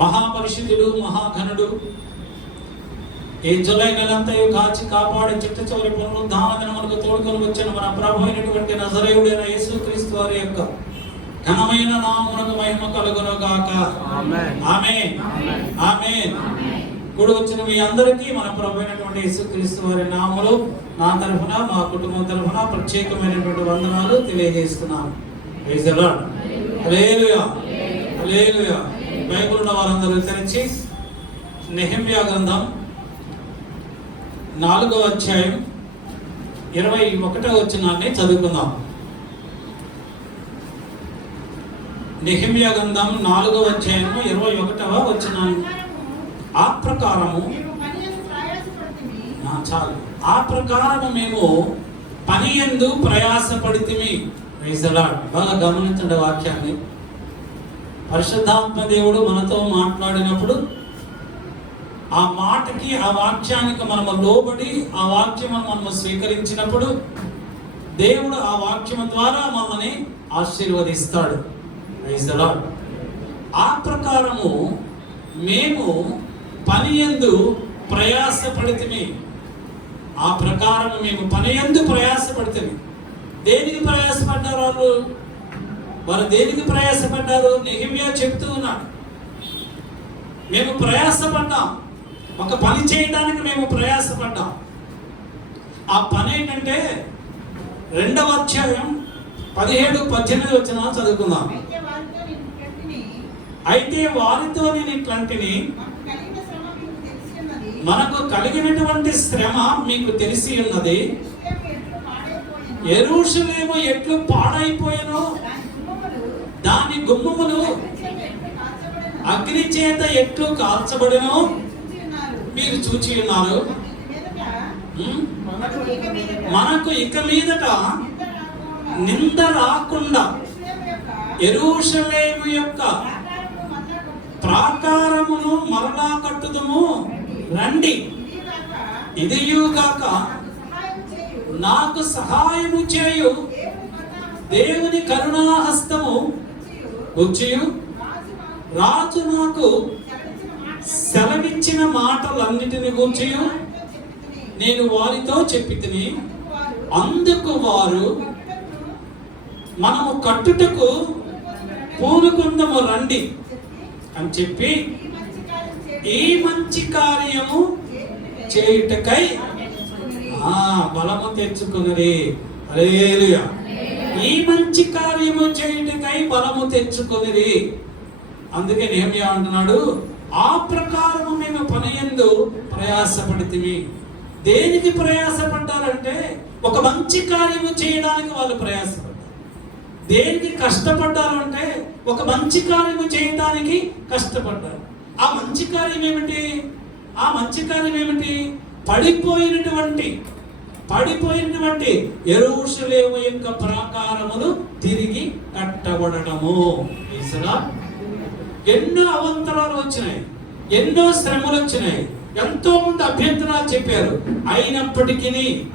మహాపరిశుద్ధుడు, మహాఘనుడు, ఈ జూలై నెలంతయు కాచి కాపాడి చిట్ట చివరి పునరుద్ధాన మనకు తోడుకొని వచ్చిన మన ప్రభు అయినటువంటి నజరేయుడైన యేసుక్రీస్తు వారి యొక్క ఘనమైన నామమునకు మహిమ కలుగును గాక. ఆమేన్, ఆమేన్. కూడి వచ్చిన మీ అందరికీ మన ప్రభు అయినటువంటి యేసుక్రీస్తు వారి నామములో నా తరఫున, మా కుటుంబం తరఫున ప్రత్యేకమైనటువంటి వందనాలు తెలియజేస్తున్నాను. Praise the lord. Hallelujah, hallelujah. Bible ఉన్న వారందరూ తెరిచి నెహెమ్యా గ్రంథం 4వ అధ్యాయం 21వ వచనాన్ని చదువుకుందాం. నెహెమ్యా గ్రంథం 4వ అధ్యాయం 21వ వచనాన్ని. ఆ ప్రకారము చాలు, ఆ ప్రకారము మేము పని యందు ప్రయాసపడితిమి. Praise the lord. బాగా గమనించండి వాక్యాన్ని. పరిశుద్ధాత్మ దేవుడు మనతో మాట్లాడినప్పుడు ఆ మాటకి, ఆ వాక్యానికి మనము లోబడి ఆ వాక్యం మనము స్వీకరించినప్పుడు దేవుడు ఆ వాక్యం ద్వారా మనల్ని ఆశీర్వదిస్తాడు. Praise the lord. ఆ ప్రకారము మేము పని యందు ప్రయాసపడితిమి. ఆ ప్రకారం మేము పని యందు ప్రయాసపడితిమి. దేనికి ప్రయాసపడ్డారు వారు దేనికి ప్రయాసపడ్డారు? నెహెమ్యా చెప్తూ ఉన్నాడు, మేము ప్రయాసపడ్డాం, ఒక పని చేయడానికి మేము ప్రయాసపడ్డాం. ఆ పని ఏంటంటే 2వ అధ్యాయం 17-18 వచనాలు చదువుకుందాం. అయితే వారితో నేను ఇట్లాంటిని, మనకు కలిగినటువంటి శ్రమ మీకు తెలిసి ఉన్నది. యెరూషలేము ఎట్లు పాడైపోయెనో, దాని గుమ్మములు అగ్ని చేత ఎట్లు కాల్చబడెనో మీరు చూచి ఉన్నారు. మనకు ఇక మీదట నింద రాకుండా యెరూషలేము యొక్క ప్రాకారమును మరలా కట్టుదుము రండి. ఇదియుగాక నాకు సహాయము చేయు దేవుని కరుణాహస్తము వచ్చియు రాజు నాకు సెలవిచ్చిన మాటలన్నిటిని గూర్చియు నేను వారితో చెప్పితిని. అందుకు వారు మనము కట్టుటకు పూనుకుందము రండి అని చెప్పి ఈ మంచి కార్యము చేయుటకై బలము తెచ్చుకున్నది. హల్లెలూయా. ఈ మంచి కార్యము చేయుటకై బలము తెచ్చుకున్నది. అందుకే నెహెమ్యా అంటున్నాడు, ఆ ప్రకారము మేము పని యందు ప్రయాసపడితిమి. దేనికి ప్రయాసపడ్డారంటే ఒక మంచి కార్యము చేయడానికి వాళ్ళు ప్రయాసపడ్డారు. దేనికి కష్టపడ్డారు అంటే ఒక మంచి కార్యము చేయడానికి కష్టపడ్డారు. ఆ మంచి కార్యం ఏమిటి? ఆ మంచి కార్యం ఏమిటి? పడిపోయినటువంటి యెరూషలేము యొక్క ప్రాకారములు తిరిగి కట్టబడటము. ఎన్నో అవంతరాలు వచ్చినాయి, ఎన్నో శ్రమలు వచ్చినాయి, ఎంతో మంది అభ్యంతరాలు చెప్పారు.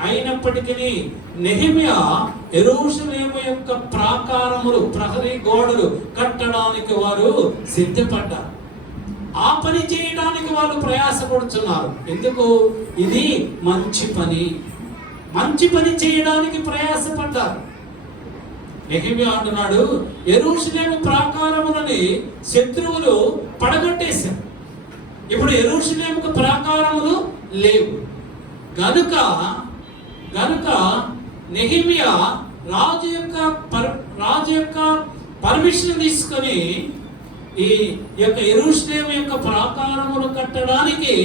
అయినప్పటికీ నెహెమ్యా యెరూషలేము యొక్క ప్రాకారములు, ప్రహరీ గోడలు కట్టడానికి వారు సిద్ధపడ్డారు. ఆ పని చేయడానికి వాళ్ళు ప్రయాసపడుతున్నారు. ఎందుకు? ఇది మంచి పని. మంచి పని చేయడానికి ప్రయాసపడ్డారు. నెహెమ్యా అంటున్నాడు, యెరూషలేము ప్రాకారములని శత్రువులు పడగొట్టేశారు. ఇప్పుడు యెరూషలేముకు ప్రాకారములు లేవు. గనుక నెహెమ్యా రాజు యొక్క పర్మిషన్ తీసుకొని ఈ యొక్క యెరూషలేము యొక్క ప్రాకారములు కట్టడానికి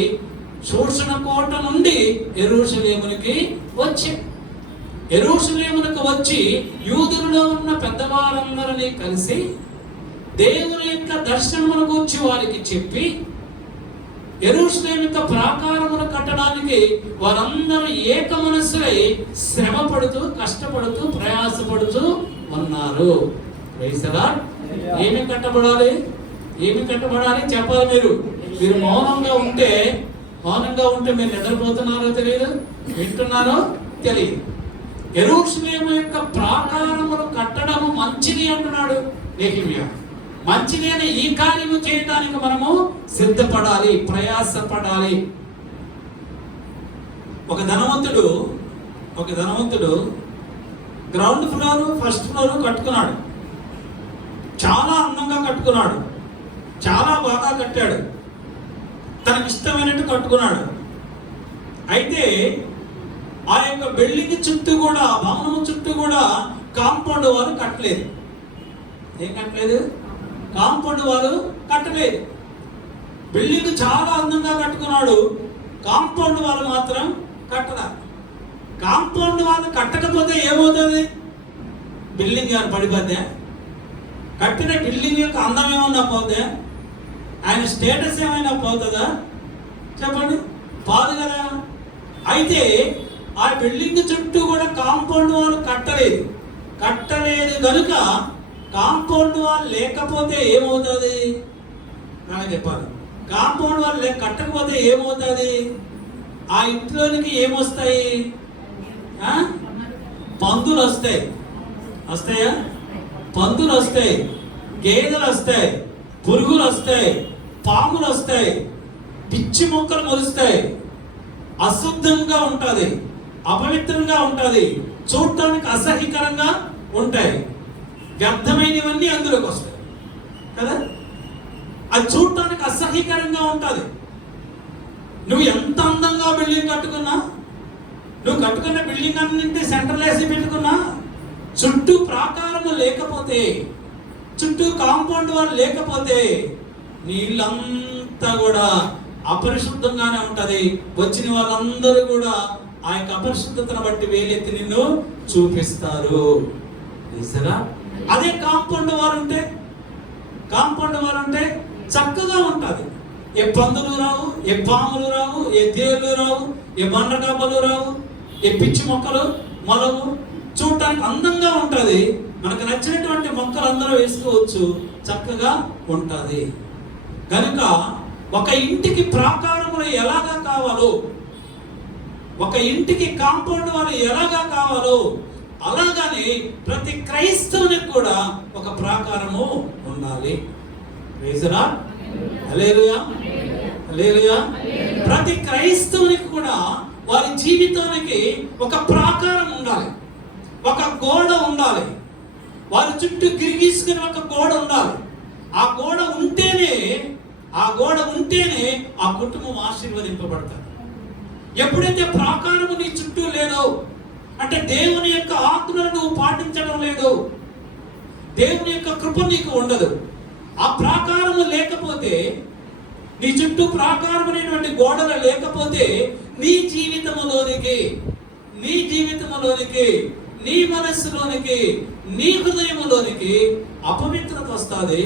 శోషణ కోట నుండి యెరూషలేమునికి వచ్చి యూదులలో ఉన్న పెద్దవారందరినీ కలిసి దేవుని యొక్క దర్శనమును గురించి వారికి చెప్పి యెరూషలేము యొక్క ప్రాకారమును కట్టడానికి వారందరూ ఏక మనసులై శ్రమపడుతూ, కష్టపడుతూ, ప్రయాసపడుతూ ఉన్నారు. Praise the lord. ఏమి కట్టబడాలి చెప్పాలి. మీరు మౌనంగా ఉంటే మీరు నిద్రపోతున్నారో తెలియదు, వింటున్నారో తెలియదు. యెరూషలేము యొక్క ప్రాకారమును కట్టడము మంచిది అంటున్నాడు నెహెమ్యా. మంచిదైన ఈ కార్యము చేయడానికి మనము సిద్ధపడాలి, ప్రయాసపడాలి. ఒక ధనవంతుడు గ్రౌండ్ ఫ్లోర్, ఫస్ట్ ఫ్లోర్ కట్టుకున్నాడు. చాలా అందంగా కట్టుకున్నాడు, చాలా బాగా కట్టాడు, తనకి ఇష్టమైనట్టు కట్టుకున్నాడు. అయితే ఆ యొక్క బిల్డింగ్ చుట్టూ కూడా, భవనం చుట్టూ కూడా కాంపౌండ్ వారు కట్టలేదు. ఏం కట్టలేదు? కాంపౌండ్ వారు కట్టలేదు. బిల్డింగ్ చాలా అందంగా కట్టుకున్నాడు, కాంపౌండ్ వాళ్ళు మాత్రం కట్టరా. కాంపౌండ్ వాళ్ళు కట్టకపోతే ఏమవుతుంది? బిల్డింగ్ ఏమైనా పడిపోతే? కట్టిన బిల్డింగ్ యొక్క అందం ఏమన్నా పోతే? ఆయన స్టేటస్ ఏమైనా పోతుందా? చెప్పండి, పోదు కదా. అయితే ఆ బిల్డింగ్ చుట్టూ కూడా కాంపౌండ్ వాళ్ళు కట్టలేదు కనుక కాంపౌండ్ వాళ్ళు లేకపోతే ఏమవుతుంది? నాకు చెప్పాలి. కాంపౌండ్ వాళ్ళు కట్టకపోతే ఏమవుతుంది? ఆ ఇంట్లోనికి ఏమొస్తాయి? పందులు వస్తాయి. వస్తాయా? పందులు వస్తాయి, గేదెలు వస్తాయి, పురుగులు వస్తాయి, పాములు వస్తాయి, పిచ్చి మొక్కలు మొలుస్తాయి. అశుద్ధంగా ఉంటుంది, అపవిత్రంగా ఉంటుంది, చూడటానికి అసహ్యకరంగా ఉంటాయి. వ్యర్థమైనవన్నీ అందులోకి వస్తాయి కదా. అది చూడటానికి అసహ్యకరంగా ఉంటుంది. నువ్వు ఎంత అందంగా బిల్డింగ్ కట్టుకున్నా, నువ్వు కట్టుకున్న బిల్డింగ్ అన్నింటి సెంట్రల్ ఏసీ పెట్టుకున్నా, చుట్టూ ప్రాకారము లేకపోతే, చుట్టూ కాంపౌండ్ వాళ్ళు లేకపోతే నీళ్ళంతా కూడా అపరిశుద్ధంగానే ఉంటది. వచ్చిన వాళ్ళందరూ కూడా ఆ యొక్క అపరిశుద్ధతను బట్టి వేలెత్తి నిన్ను చూపిస్తారు. అదే కాంపౌండ్ వారు ఉంటే చక్కగా ఉంటది. ఏ పందులు రావు, ఏ పాములు రావు, ఏ తేళ్లు రావు, ఏ బండగబ్బలు రావు, ఏ పిచ్చి మొక్కలు మొలవు. చూడటానికి అందంగా ఉంటది. మనకు నచ్చినటువంటి మొక్కలు అందరూ వేసుకోవచ్చు, చక్కగా ఉంటది. కనుక ఒక ఇంటికి ప్రాకారములు ఎలాగా కావాలో, ఒక ఇంటికి కాంపౌండ్ వాళ్ళు ఎలాగా కావాలో, అలాగానే ప్రతి క్రైస్తవునికి కూడా ఒక ప్రాకారము ఉండాలి. ప్రతి క్రైస్తవునికి కూడా వారి జీవితానికి ఒక ప్రాకారం ఉండాలి, ఒక గోడ ఉండాలి. వారి చుట్టూ గిరిగీసుకుని ఒక గోడ ఉండాలి. ఆ గోడ ఉంటేనే ఆ కుటుంబం ఆశీర్వదింపబడతారు. ఎప్పుడైతే ప్రాకారము నీ చుట్టూ లేదో, అంటే దేవుని యొక్క ఆజ్ఞలను నువ్వు పాటించడం లేదు, దేవుని యొక్క కృప నీకు ఉండదు. ఆ ప్రాకారము లేకపోతే, నీ చుట్టూ ప్రాకారం అనేటువంటి గోడలు లేకపోతే నీ జీవితంలోనికి, నీ మనస్సులోనికి, నీ హృదయంలోనికి అపవిత్రత వస్తుంది,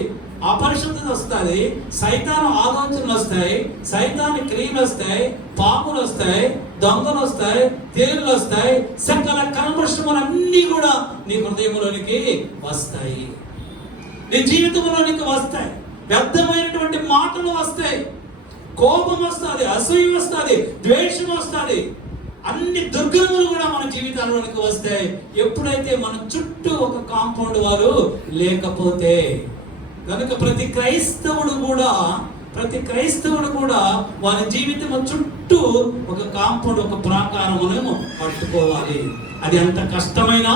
అపరిశుద్ధత వస్తుంది, సైతాను ఆలోచనలు వస్తాయి, సైతాను క్రియలు వస్తాయి, పాములు వస్తాయి, దొంగలు వస్తాయి, తేళ్లు వస్తాయి, సకల కల్మషములన్నీ కూడా నీ హృదయంలోనికి వస్తాయి, నీ జీవితంలోనికి వస్తాయి. వ్యర్థమైనటువంటి మాటలు వస్తాయి, కోపం వస్తుంది, అసూయ వస్తుంది, ద్వేషం వస్తుంది. అన్ని దుర్గుణములు కూడా మన జీవితాల్లోనికి వస్తాయి ఎప్పుడైతే మన చుట్టూ ఒక కాంపౌండ్ వారు లేకపోతే. కనుక ప్రతి క్రైస్తవుడు కూడా వారి జీవితం చుట్టూ ఒక కాంపౌండ్, ఒక ప్రాకారమును కట్టుకోవాలి. అది ఎంత కష్టమైనా,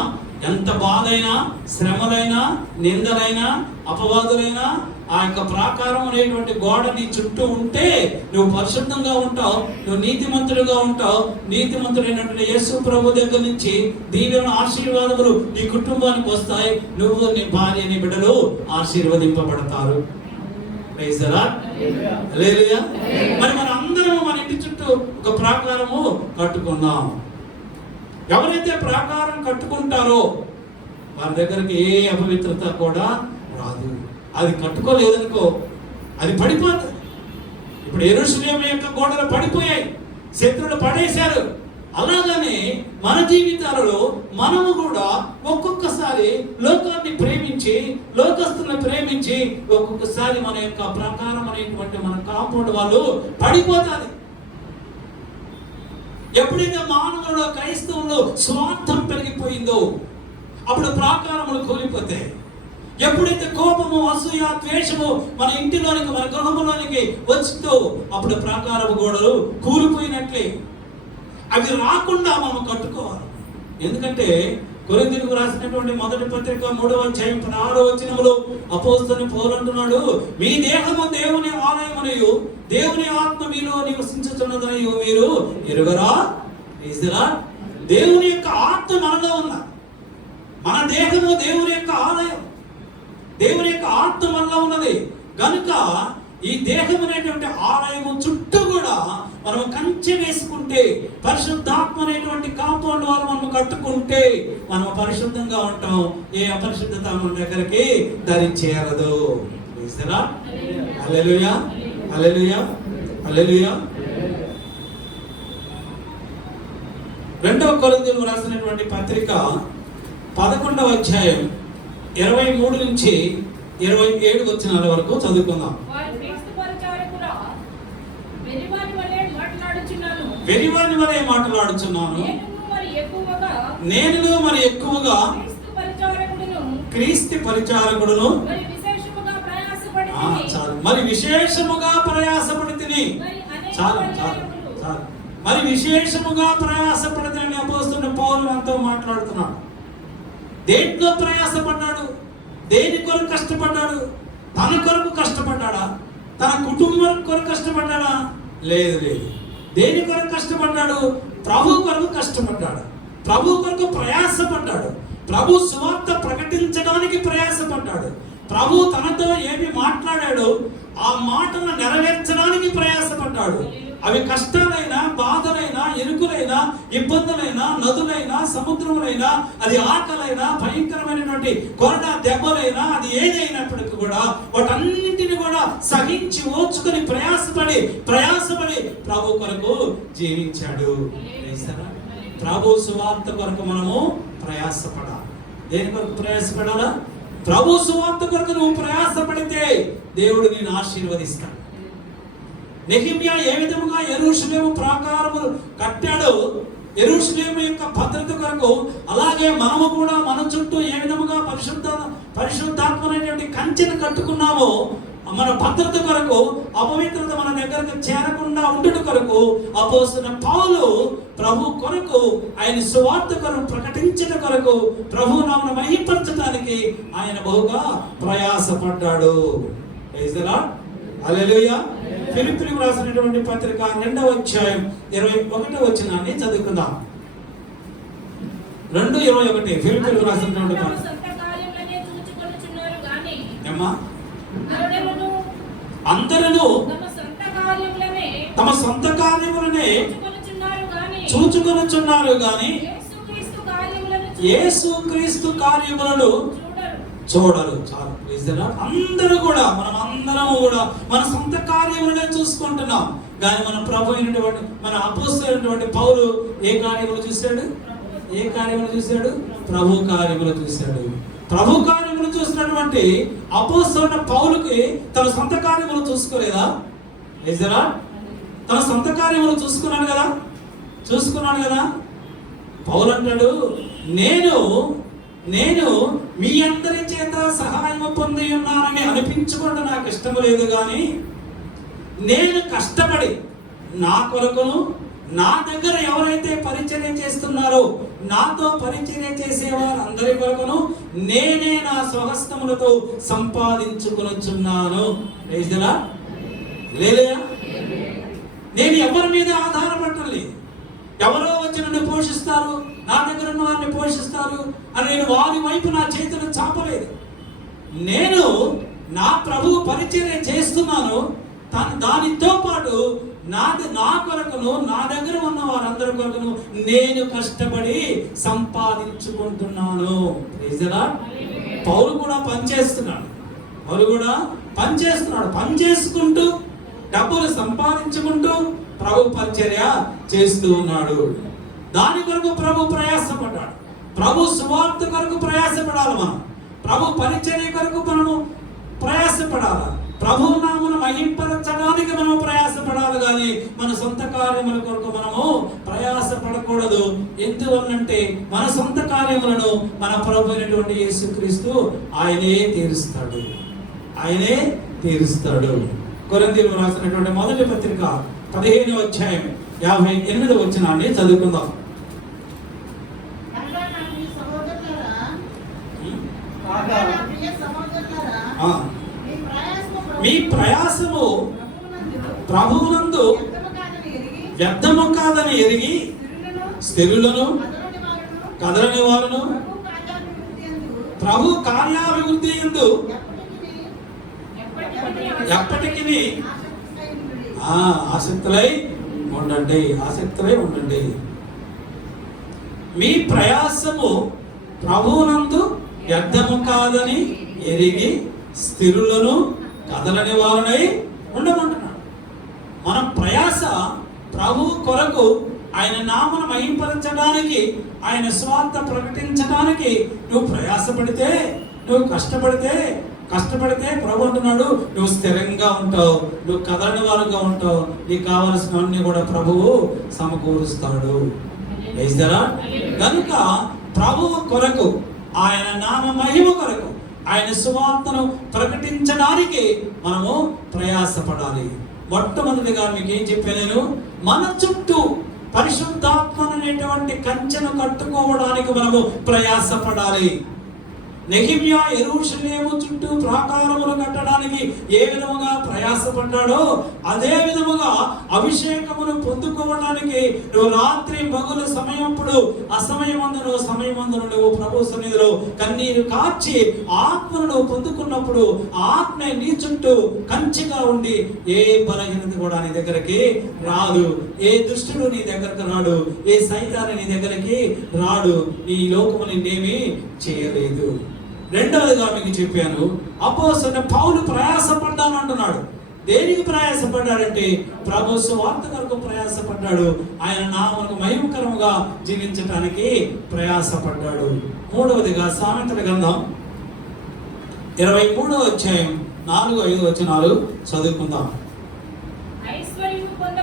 ఎంత బాధైనా, శ్రమలైనా, నిందలైనా, అపవాదులైనా, ఆ యొక్క ప్రాకారం అనేటువంటి గోడ నీ చుట్టూ ఉంటే నువ్వు పరిశుద్ధంగా ఉంటావు, నువ్వు నీతిమంతుడుగా ఉంటావు. నీతిమంతుడైనటువంటి యేసు ప్రభు దగ్గర నుంచి దీవెన ఆశీర్వాదములు నీ కుటుంబానికి వస్తాయి. నువ్వు, నీ భార్య, నీ బిడ్డలు ఆశీర్వదింపబడతారు. మరి మన అందరం మన ఇంటి చుట్టూ ఒక ప్రాకారము కట్టుకున్నాం. ఎవరైతే ప్రాకారం కట్టుకుంటారో వారి దగ్గరికి ఏ అపవిత్రత కూడా రాదు. అది కట్టుకోలేదనుకో అది పడిపోతుంది. ఇప్పుడు యెరూషలేము యొక్క గోడలు పడిపోయాయి, శత్రువులు పడేశారు. అలాగనే మన జీవితాలలో మనము కూడా ఒక్కొక్కసారి లోకాన్ని ప్రేమించి, లోకస్తులను ప్రేమించి, ఒక్కొక్కసారి మన యొక్క ప్రాకారం అనేటువంటి మన కాంపౌండ్ వాళ్ళు పడిపోతారు. ఎప్పుడైతే మానవుడు, క్రైస్తవులు స్వార్థం పెరిగిపోయిందో అప్పుడు ప్రాకారములు కూలిపోతాయి. ఎప్పుడైతే కోపము, అసూయ, ద్వేషము మన ఇంటిలోనికి, మన గృహంలోనికి వచ్చుతో అప్పుడు ప్రాకారపు గోడలు కూలిపోయినట్లే. అవి రాకుండా మనం కట్టుకోవాలి. ఎందుకంటే కొరింథీయులకు రాసినటువంటి మొదటి పత్రిక 3వ అధ్యాయం 16వ వచనములో అపోస్తలుడు పౌలు అంటున్నాడు, మీ దేహము దేవుని ఆలయమనియు దేవుని ఆత్మ మీలో నివసించుచున్నదనియు మీరు ఎరుగరా? దేవుని యొక్క ఆత్మ మనలో ఉన్నది. మన దేహము దేవుని యొక్క ఆలయం, దేవుని యొక్క ఆత్మ మనలో ఉన్నది. కనుక ఈ దేహం అనేటువంటి ఆలయము చుట్టూ కూడా మనం కంచె వేసుకుంటే, పరిశుద్ధాత్మ అనేటువంటి కాంపౌండ్ వారు మనం కట్టుకుంటే మనం పరిశుద్ధంగా ఉంటాం. ఏ అపరిశుద్ధత మన దగ్గరికి ధరించేయరదు. హల్లెలూయా, హల్లెలూయా, హల్లెలూయా. 2వ కొరింథీయులకు రాసినటువంటి పత్రిక 11వ అధ్యాయం 23 నుంచి 27 వచనాల వరకు చదువుకుందాం. వెరివాని వలె మాట్లాడుచున్నాను, నేను మరి ఎక్కువగా క్రీస్తు పరిచారకుడును మరి విశేషముగా ప్రయాసపడితిని. చాలు చాలు చాలు. మరి విశేషముగా ప్రయాసపడితిని అపోస్తలుడు పౌలు అంతా మాట్లాడుతున్నాడు. దేంట్లో ప్రయాసపడ్డాడు? దేని కొరకు కష్టపడ్డాడు? తన కొరకు కష్టపడ్డాడా? తన కుటుంబం కొరకు కష్టపడ్డాడా? లేదు లేదు. దేని కొరకు కష్టపడ్డాడు? ప్రభు కొరకు కష్టపడ్డాడు. ప్రభు కొరకు ప్రయాసపడ్డాడు. ప్రభు సువార్త ప్రకటించడానికి ప్రయాసపడ్డాడు. ప్రభు తనతో ఏమి మాట్లాడాడో ఆ మాటలను నెరవేర్చడానికి ప్రయాసపడ్డాడు. అవి కష్టాలైనా, బాధలైనా, ఇరుకులైనా, ఇబ్బందులైనా, నదులైనా, సముద్రములైనా, అది ఆకలైనా, భయంకరమైనటువంటి కొరడ దెబ్బలైనా, అది ఏదైనప్పటికీ కూడా వాటన్నింటిని కూడా సహించి ఓర్చుకొని ప్రయాసపడి ప్రభు కొరకు జీవించాడు. ప్రభు సువార్త కొరకు మనము ప్రయాసపడాలి. దేని కొరకు ప్రయాసపడాలా? ప్రభు సువార్త కొరకు నువ్వు ప్రయాసపడితే దేవుడు నిన్ను ఆశీర్వదిస్తాడు. నెహెమ్యా ఏ విధముగా యెరూషలేము ప్రాకారములు కట్టాడో, యెరూషలేము యొక్క భద్రత కొరకు, అలాగే మనము కూడా మన చుట్టూ ఏ విధముగా పరిశుద్ధాత్మనేటువంటి కంచెను కట్టుకున్నామో, మన భద్రత కొరకు, అపవిత్రత మన దగ్గరకు చేరకుండా ఉండుట కొరకు అపోస్తలుడైన పౌలు ప్రభు కొరకు, ఆయన సువార్త కొరకు ప్రకటించడం కొరకు, ప్రభు నామమును మహిమపరచడానికి ఆయన బహుగా ప్రయాసపడ్డాడు. ప్రైజ్ ది లార్డ్, హల్లెలూయా. ఫిలిప్పీయులకు రాసినటువంటి పత్రిక 2వ అధ్యాయం 21వ వచనాన్ని చదువుకుందాం. 2:21 ఫిలిప్పీయులకు రాసినటువంటి పత్రిక. అందరూ తమ సొంత కార్యములనే చూచుకొనుచున్నారు గాని యేసుక్రీస్తు కార్యములను చూడరు. చాలు. అందరూ కూడా, మనం అందరము కూడా మన సొంత కార్యములనే చూసుకుంటున్నాం. కానీ మన ప్రభు అయినటువంటి, మన అపోస్తలుడైనటువంటి పౌలు ఏ కార్యములు చూశాడు? ఏ కార్యములు చూశాడు? ప్రభు కార్యములు చూశాడు. ప్రభు కార్యములు చూసినటువంటి అపోస్తలుడైన పౌలుకి తన సొంత కార్యములు చూసుకోలేదా? తన సొంత కార్యములు చూసుకున్నాడు కదా. పౌలు అంటాడు, నేను మీ అందరి చేత సహాయం పొంది ఉన్నానని అనిపించుకోవడం నాకు ఇష్టం లేదు. కానీ నేను కష్టపడి నా కొరకును, నా దగ్గర ఎవరైతే పరిచర్య చేస్తున్నారో, నాతో పరిచర్య చేసేవారు అందరి కొరకును నేనే నా స్వహస్తములతో సంపాదించుకొనుచున్నాను. లేదా? నేను ఎవరి మీద ఆధారపడటం లేదు. ఎవరో వచ్చి నన్ను పోషిస్తారు, నా దగ్గర ఉన్న వారిని పోషిస్తారు అని నేను వారి వైపు నా చేతులను చాపలేదు. నేను నా ప్రభువు పరిచర్య చేస్తున్నాను. దానితో పాటు నా కొరకును, నా దగ్గర ఉన్న వారందరి కొరకును నేను కష్టపడి సంపాదించుకుంటున్నాను. పౌలు కూడా పనిచేస్తున్నాడు. పనిచేసుకుంటూ డబ్బులు సంపాదించుకుంటూ ప్రభు పరిచర్య చేస్తూ ఉన్నాడు. దాని కొరకు ప్రభు ప్రయాసపడ్డాడు. ప్రభు సువార్త కొరకు ప్రయాసపడాలి. మనం ప్రభు పరిచర్య కొరకు మనము ప్రయాసపడాలి. ప్రభు నామమును మహింపరచడానికి మనం ప్రయాసపడాలి కానీ మన సొంత కార్యముల కొరకు మనము ప్రయాసపడకూడదు. ఎందువల్లంటే మన సొంత కార్యములను మన ప్రభు అయినటువంటి యేసుక్రీస్తు ఆయనే తీరుస్తాడు, ఆయనే తీరుస్తాడు. కొరింథీయులకు రాసినటువంటి మొదటి పత్రిక 15వ అధ్యాయం 58వ వచనాన్ని చదువుకుందాం. మీ ప్రయాసము ప్రభువునందు వ్యర్థము కాదని ఎరిగి స్థిరులను కదలని వారును ప్రభు కార్యాభివృద్ధి యందు ఎప్పటికీ ఆసక్తులై ఉండండి. మీ ప్రయాసము ప్రభువునందు వ్యర్థము కాదని ఎరిగి స్థిరులను కదలని వారునై ఉండమంటున్నాడు. మన ప్రయాస ప్రభువు కొరకు, ఆయన నామను మహింపరచడానికి, ఆయన స్వార్థ ప్రకటించడానికి నువ్వు ప్రయాసపడితే, నువ్వు కష్టపడితే ప్రభు అంటున్నాడు నువ్వు స్థిరంగా ఉంటావు, నువ్వు కదలని వారుగా ఉంటావు, నీకు కావలసినవన్నీ కూడా ప్రభువు సమకూరుస్తాడు. కనుక ప్రభువు కొరకు, ఆయన నామ మహిమ కొరకు, ఆయన సువార్తను ప్రకటించడానికి మనము ప్రయాసపడాలి. మొట్టమొదటిగా మీకు ఏం చెప్పాను నేను, మన చుట్టూ పరిశుద్ధాత్మ అనేటువంటి కంచెను కట్టుకోవడానికి మనము ప్రయాసపడాలి. నెహెమ్యా యెరూషలేము చుట్టూ ప్రాకారములు కట్టడానికి ఏ విధముగా ప్రయాసపడ్డాడో అదే విధముగా అభిషేకమును పొందుకోవడానికి నువ్వు రాత్రి పగలు సమయప్పుడు సమయమందు నువ్వు ప్రభు సన్నిధిలో కన్నీరు కార్చి ఆత్మను నువ్వు పొందుకున్నప్పుడు ఆత్మ నీ చుట్టూ కంచిగా ఉండి ఏ బలహీనత కూడా నీ దగ్గరికి రాదు, ఏ దుష్టుడు నీ దగ్గరకు రాడు, ఏ సైతాన్ని నీ దగ్గరికి రాడు, నీ లోకము నిన్నేమీ చేయలేదు. రెండవదిగా మీకు చెప్పాను, అపోస్తలుడైన పౌలు ప్రయాసపడ్డాను అంటున్నాడు. దేనికి ప్రయాసపడ్డాడంటే ప్రభు సువార్త కొరకు ప్రయాసపడ్డాడు, ఆయన నామమునకు మహిమకరముగా జీవించడానికి ప్రయాసపడ్డాడు. మూడవదిగా సామెతల గ్రంథం 23వ అధ్యాయం 4-5 వచనాలు చదువుకుందాం. ఐశ్వర్యము పొంద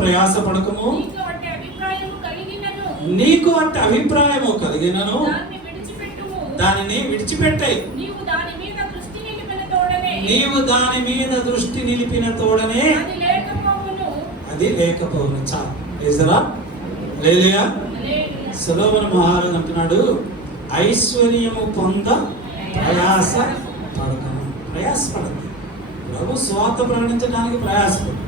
ప్రయాసపడకము, నీకు అంటే అభిప్రాయము కలిగినను దానిని విడిచిపెట్టాయి. నీవు దాని మీద దృష్టి నిలిపిన తోడనే అది లేకపోవును. సొలొమోను మహారాజు అంటున్నాడు, ఐశ్వర్యము పొంద ప్రయాసపడదు. ప్రభు స్వార్థ ప్రకటించడానికి ప్రయాసపడు,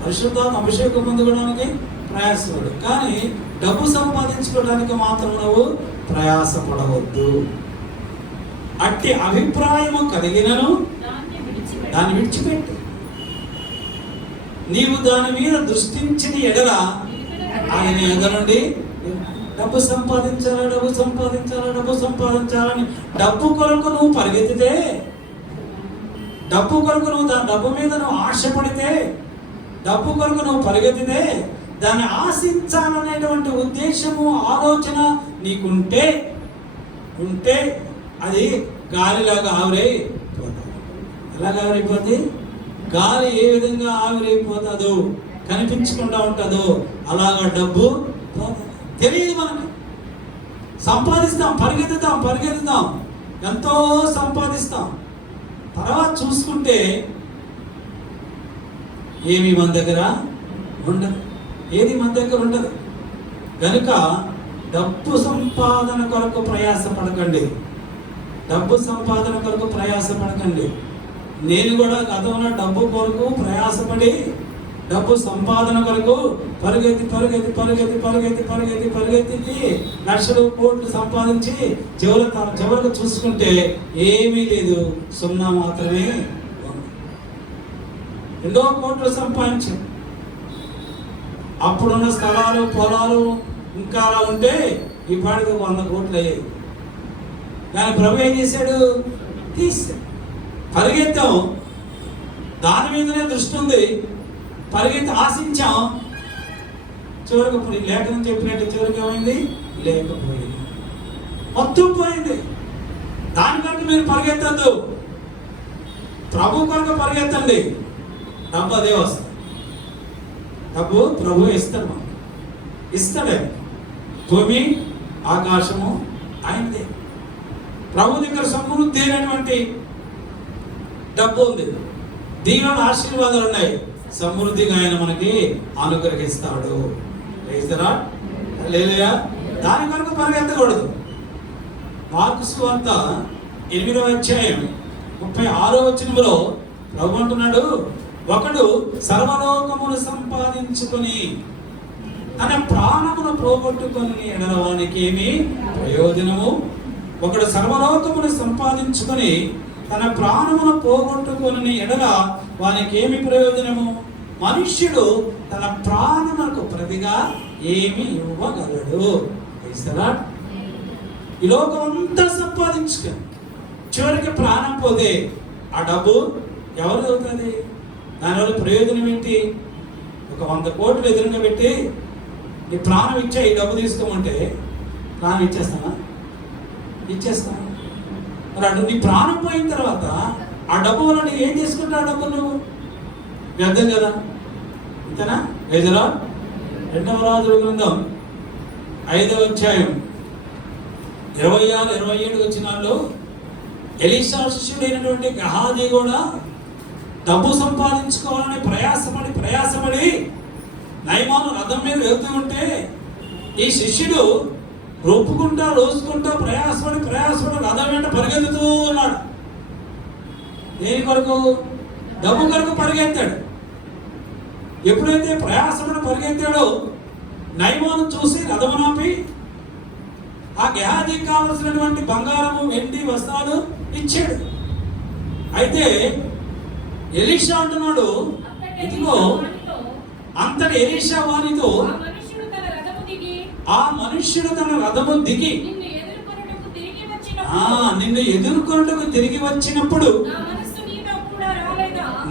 పరిశుద్ధాత్మ అభిషేకం పొందుకోవడానికి ప్రయాసపడు, కానీ డబ్బు సంపాదించుకోవడానికి మాత్రం నువ్వు ప్రయాసపడవద్దు. అట్టి అభిప్రాయము కలిగినను దాన్ని విడిచిపెట్టు. నీవు దాని మీద దృష్టించిన ఎడల ఆయన ఎదనుండి డబ్బు సంపాదించాలని డబ్బు కొరకు నువ్వు పరిగెత్తితే, డబ్బు కొరకు నువ్వు దాని డబ్బు మీద నువ్వు ఆశపడితే, డబ్బు కొరకు నువ్వు పరిగెత్తితే, దాన్ని ఆశించాలనేటువంటి ఉద్దేశము ఆలోచన నీకుంటే అది గాలిలాగా ఆవిరైపోతుంది. ఎలాగా ఆవిరైపోతుంది? గాలి ఏ విధంగా ఆవిరైపోతుందో కనిపించకుండా ఉంటుందో అలాగా డబ్బు తెలియదు మనకి. పరిగెత్తుతాం, ఎంతో సంపాదిస్తాం, తర్వాత చూసుకుంటే ఏమి మన దగ్గర ఉండదు, ఏది మన దగ్గర ఉండదు. కనుక డబ్బు సంపాదన కొరకు ప్రయాసపడకండి. నేను కూడా గతంలో డబ్బు కొరకు ప్రయాసపడి డబ్బు సంపాదన కొరకు పరిగెత్తి లక్షలు కోట్లు సంపాదించి చివరికి చూసుకుంటే ఏమీ లేదు, సున్నా మాత్రమే. ఎన్నో కోట్లు సంపాదించాం, అప్పుడున్న స్థలాలు పొలాలు ఇంకా అలా ఉంటే ఈ పాడికి 100 కోట్లు అయ్యాయి. కానీ ప్రభు ఏం చేశాడు? పరిగెత్తాం, దాని మీదనే దృష్టి ఉంది, పరిగెత్తి ఆశించాం, చివరికి లేఖనం చెప్పినట్టు చివరికి ఏమైంది? లేకపోయింది, మొత్తం పోయింది. దానికంటే మీరు పరిగెత్తద్దు, ప్రభు కొరకు పరిగెత్తండి, డబ్బు అదే వస్తుంది. డబ్బు ప్రభు ఇస్తాడు, మనకు ఇస్తాడే. భూమి ఆకాశము ఆయనదే. ప్రభు దగ్గర సమృద్ధి అయినటువంటి డబ్బు ఉంది, దీవెన ఆశీర్వాదాలు ఉన్నాయి, సమృద్ధిగా ఆయన మనకి అనుగ్రహిస్తాడు. వేస్తారా లేదా? దాని కొరకు పరిగెత్తకూడదు. మార్కు సువార్త 8వ అధ్యాయం 36వ వచనంలో ప్రభు అంటున్నాడు, ఒకడు సర్వలోకమును సంపాదించుకొని తన ప్రాణమును పోగొట్టుకొని ఎడల వానికి ఏమి ప్రయోజనము? ఒకడు సర్వలోకమును సంపాదించుకొని తన ప్రాణమును పోగొట్టుకొని ఎడల వానికి ఏమి ప్రయోజనము? మనుష్యుడు తన ప్రాణమునకు ప్రతిగా ఏమి ఇవ్వగలడు? ఈ లోకం అంతా సంపాదించుకొని చివరికి ప్రాణం పోతే ఆ డబ్బు ఎవరు అవుతుంది? దానివల్ల ప్రయోజనం ఏంటి? ఒక 100 కోట్లు ఎదురుగా పెట్టి నీ ప్రాణం ఇచ్చే ఈ డబ్బు తీసుకోమంటే ప్రాణం ఇచ్చేస్తానా? ఇచ్చేస్తాను. మరి అటు నీ ప్రాణం పోయిన తర్వాత ఆ డబ్బు వల్ల నీకు ఏం చేసుకుంటావు? డబ్బు నువ్వు వ్యర్థం కదా, అంతేనా? వేజరా 2వ రాజుల గ్రంథం 5వ అధ్యాయం 26, 27 వచనాల్లో ఎలీషా శిష్యుడైనటువంటి గెహాజీ కూడా డబ్బు సంపాదించుకోవాలని ప్రయాసపడి నయమాను రథం మీద వెళ్తూ ఉంటే ఈ శిష్యుడు రోజుకుంటా ప్రయాసపడి రథం వెంట పరిగెత్తుతూ ఉన్నాడు. దేని కొరకు? డబ్బు కొరకు పరిగెత్తాడు. ఎప్పుడైతే ప్రయాసపడి పరిగెత్తాడో నయమాను చూసి రథమునాపి ఆ గెహాజీకి కావలసినటువంటి బంగారము, వెండి వస్త్రాలు ఇచ్చాడు. అయితే ఎలీషా అంటున్నాడు, ఇదిగో అంతటి ఎలీషా వానితో ఆ మనుష్యుడు తన రథము దిగి నిన్ను ఎదుర్కొన్నటకు తిరిగి వచ్చినప్పుడు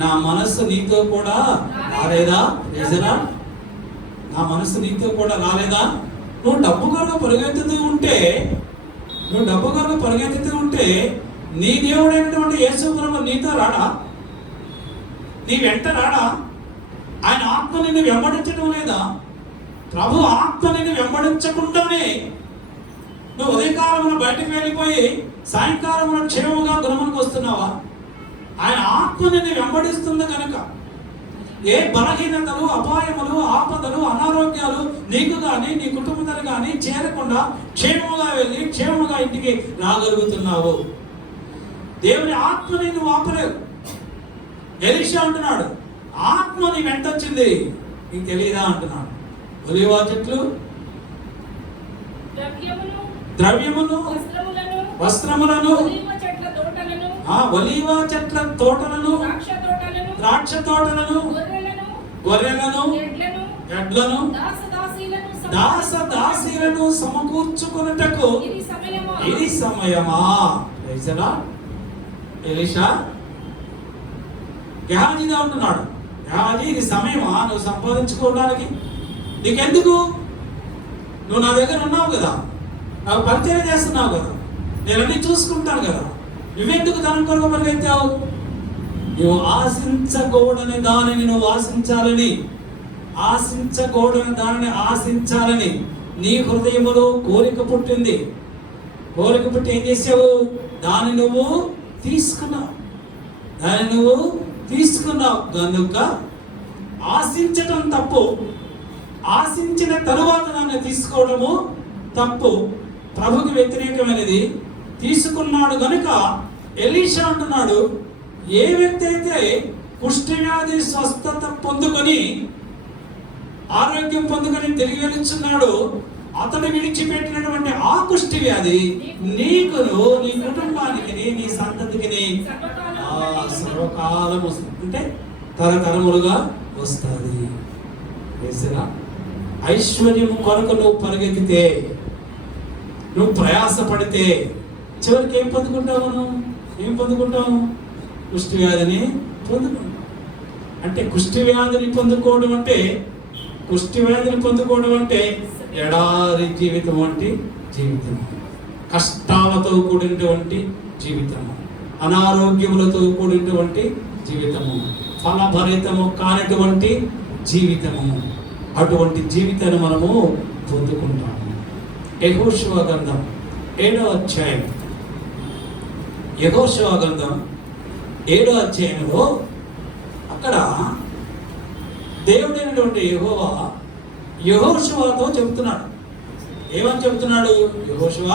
నా మనస్సు నీతో కూడా రాలేదా? నా మనస్సు నీతో కూడా రాలేదా? నువ్వు డబ్బు కొరకు పరిగెత్తుతూ ఉంటే నీ దేవుడైనటువంటి యేసు ప్రభువు నీతో రాడా? నీ వెంట రాడా? ఆయన ఆత్మ నిన్ను వెంబడించడం లేదా? ప్రభు ఆత్మ నిన్ను వెంబడించకుండానే నువ్వు ఉదయకాలమున బయటకు వెళ్ళిపోయి సాయంకాలమున క్షేమముగా గృహానికి వస్తున్నావా? ఆయన ఆత్మ నిన్ను వెంబడిస్తుంది కనుక ఏ బలహీనతలు, అపాయములు, ఆపదలు, అనారోగ్యాలు నీకు కానీ నీ కుటుంబాలు కానీ చేరకుండా క్షేమముగా వెళ్ళి క్షేమముగా ఇంటికి రాగలుగుతున్నావు. దేవుని ఆత్మని నువ్వు ఆపలేవు. ఎలీషా అంటున్నాడు, ఆత్మ నీ వెంట వచ్చింది, నీకు తెలియదా అంటున్నాడు. ఒలీవ చెట్లు, ద్రవ్యమును, వస్త్రములను, ఒలీవ చెట్ల తోటలను, ద్రాక్ష తోటలను, గొర్రెలను, ఎడ్లను, దాసీలను సమకూర్చుకున్నటకు ఇది సమయమా? ఎలీషా గెహాజీగా ఉంటున్నాడు. గెహాజీ, ఇది సమయమా నువ్వు సంపాదించుకోవడానికి? నీకెందుకు? నువ్వు నా దగ్గర ఉన్నావు కదా, నాకు పరిచయం చేస్తున్నావు కదా, నేను అన్ని చూసుకుంటాను కదా, నువ్వెందుకు దాని కొరకు పరిగెత్తావు? నువ్వు ఆశించకూడని దానిని నువ్వు ఆశించాలని నీ హృదయములో కోరిక పుట్టింది. కోరిక పుట్టి ఏం చేసావు? దాన్ని నువ్వు తీసుకున్నావు కనుక ఆశించటం తప్పు, ఆశించిన తరువాత దాన్ని తీసుకోవడము తప్పు, ప్రభుకి వ్యతిరేకమైనది. తీసుకున్నాడు కనుక ఎలీషా అంటున్నాడు, ఏ వ్యక్తి అయితే కుష్ఠవ్యాధి స్వస్థత పొందుకొని ఆరోగ్యం పొందుకొని తిరిగి వెళ్తున్నాడు, అతడు విడిచిపెట్టినటువంటి ఆ కుష్టి వ్యాధి నీకును, నీ కుటుంబానికి, నీ సంతతికి సర్వకాలము అంటే తరతరములుగా వస్తుంది. ఐశ్వర్యము కొరకు నువ్వు పరిగెత్తితే, నువ్వు ప్రయాసపడితే చివరికి ఏం పొందుకుంటావు? కుష్టి వ్యాధిని పొందుకుంటావు. అంటే కుష్టి వ్యాధిని పొందుకోవడం అంటే ఎడారి జీవితం వంటి జీవితం, కష్టాలతో కూడినటువంటి జీవితం. అనారోగ్యములతో కూడినటువంటి జీవితము, ఫలభరితము కానటువంటి జీవితము, అటువంటి జీవితాన్ని మనము పొందుకుంటాము. యెహోషువ గ్రంథం 7వ అధ్యాయం, యెహోషువ గ్రంథం 7వ అధ్యాయంలో అక్కడ దేవుడైనటువంటి యెహోవా యెహోషువతో చెబుతున్నాడు. ఏమని చెబుతున్నాడు? యెహోషువ,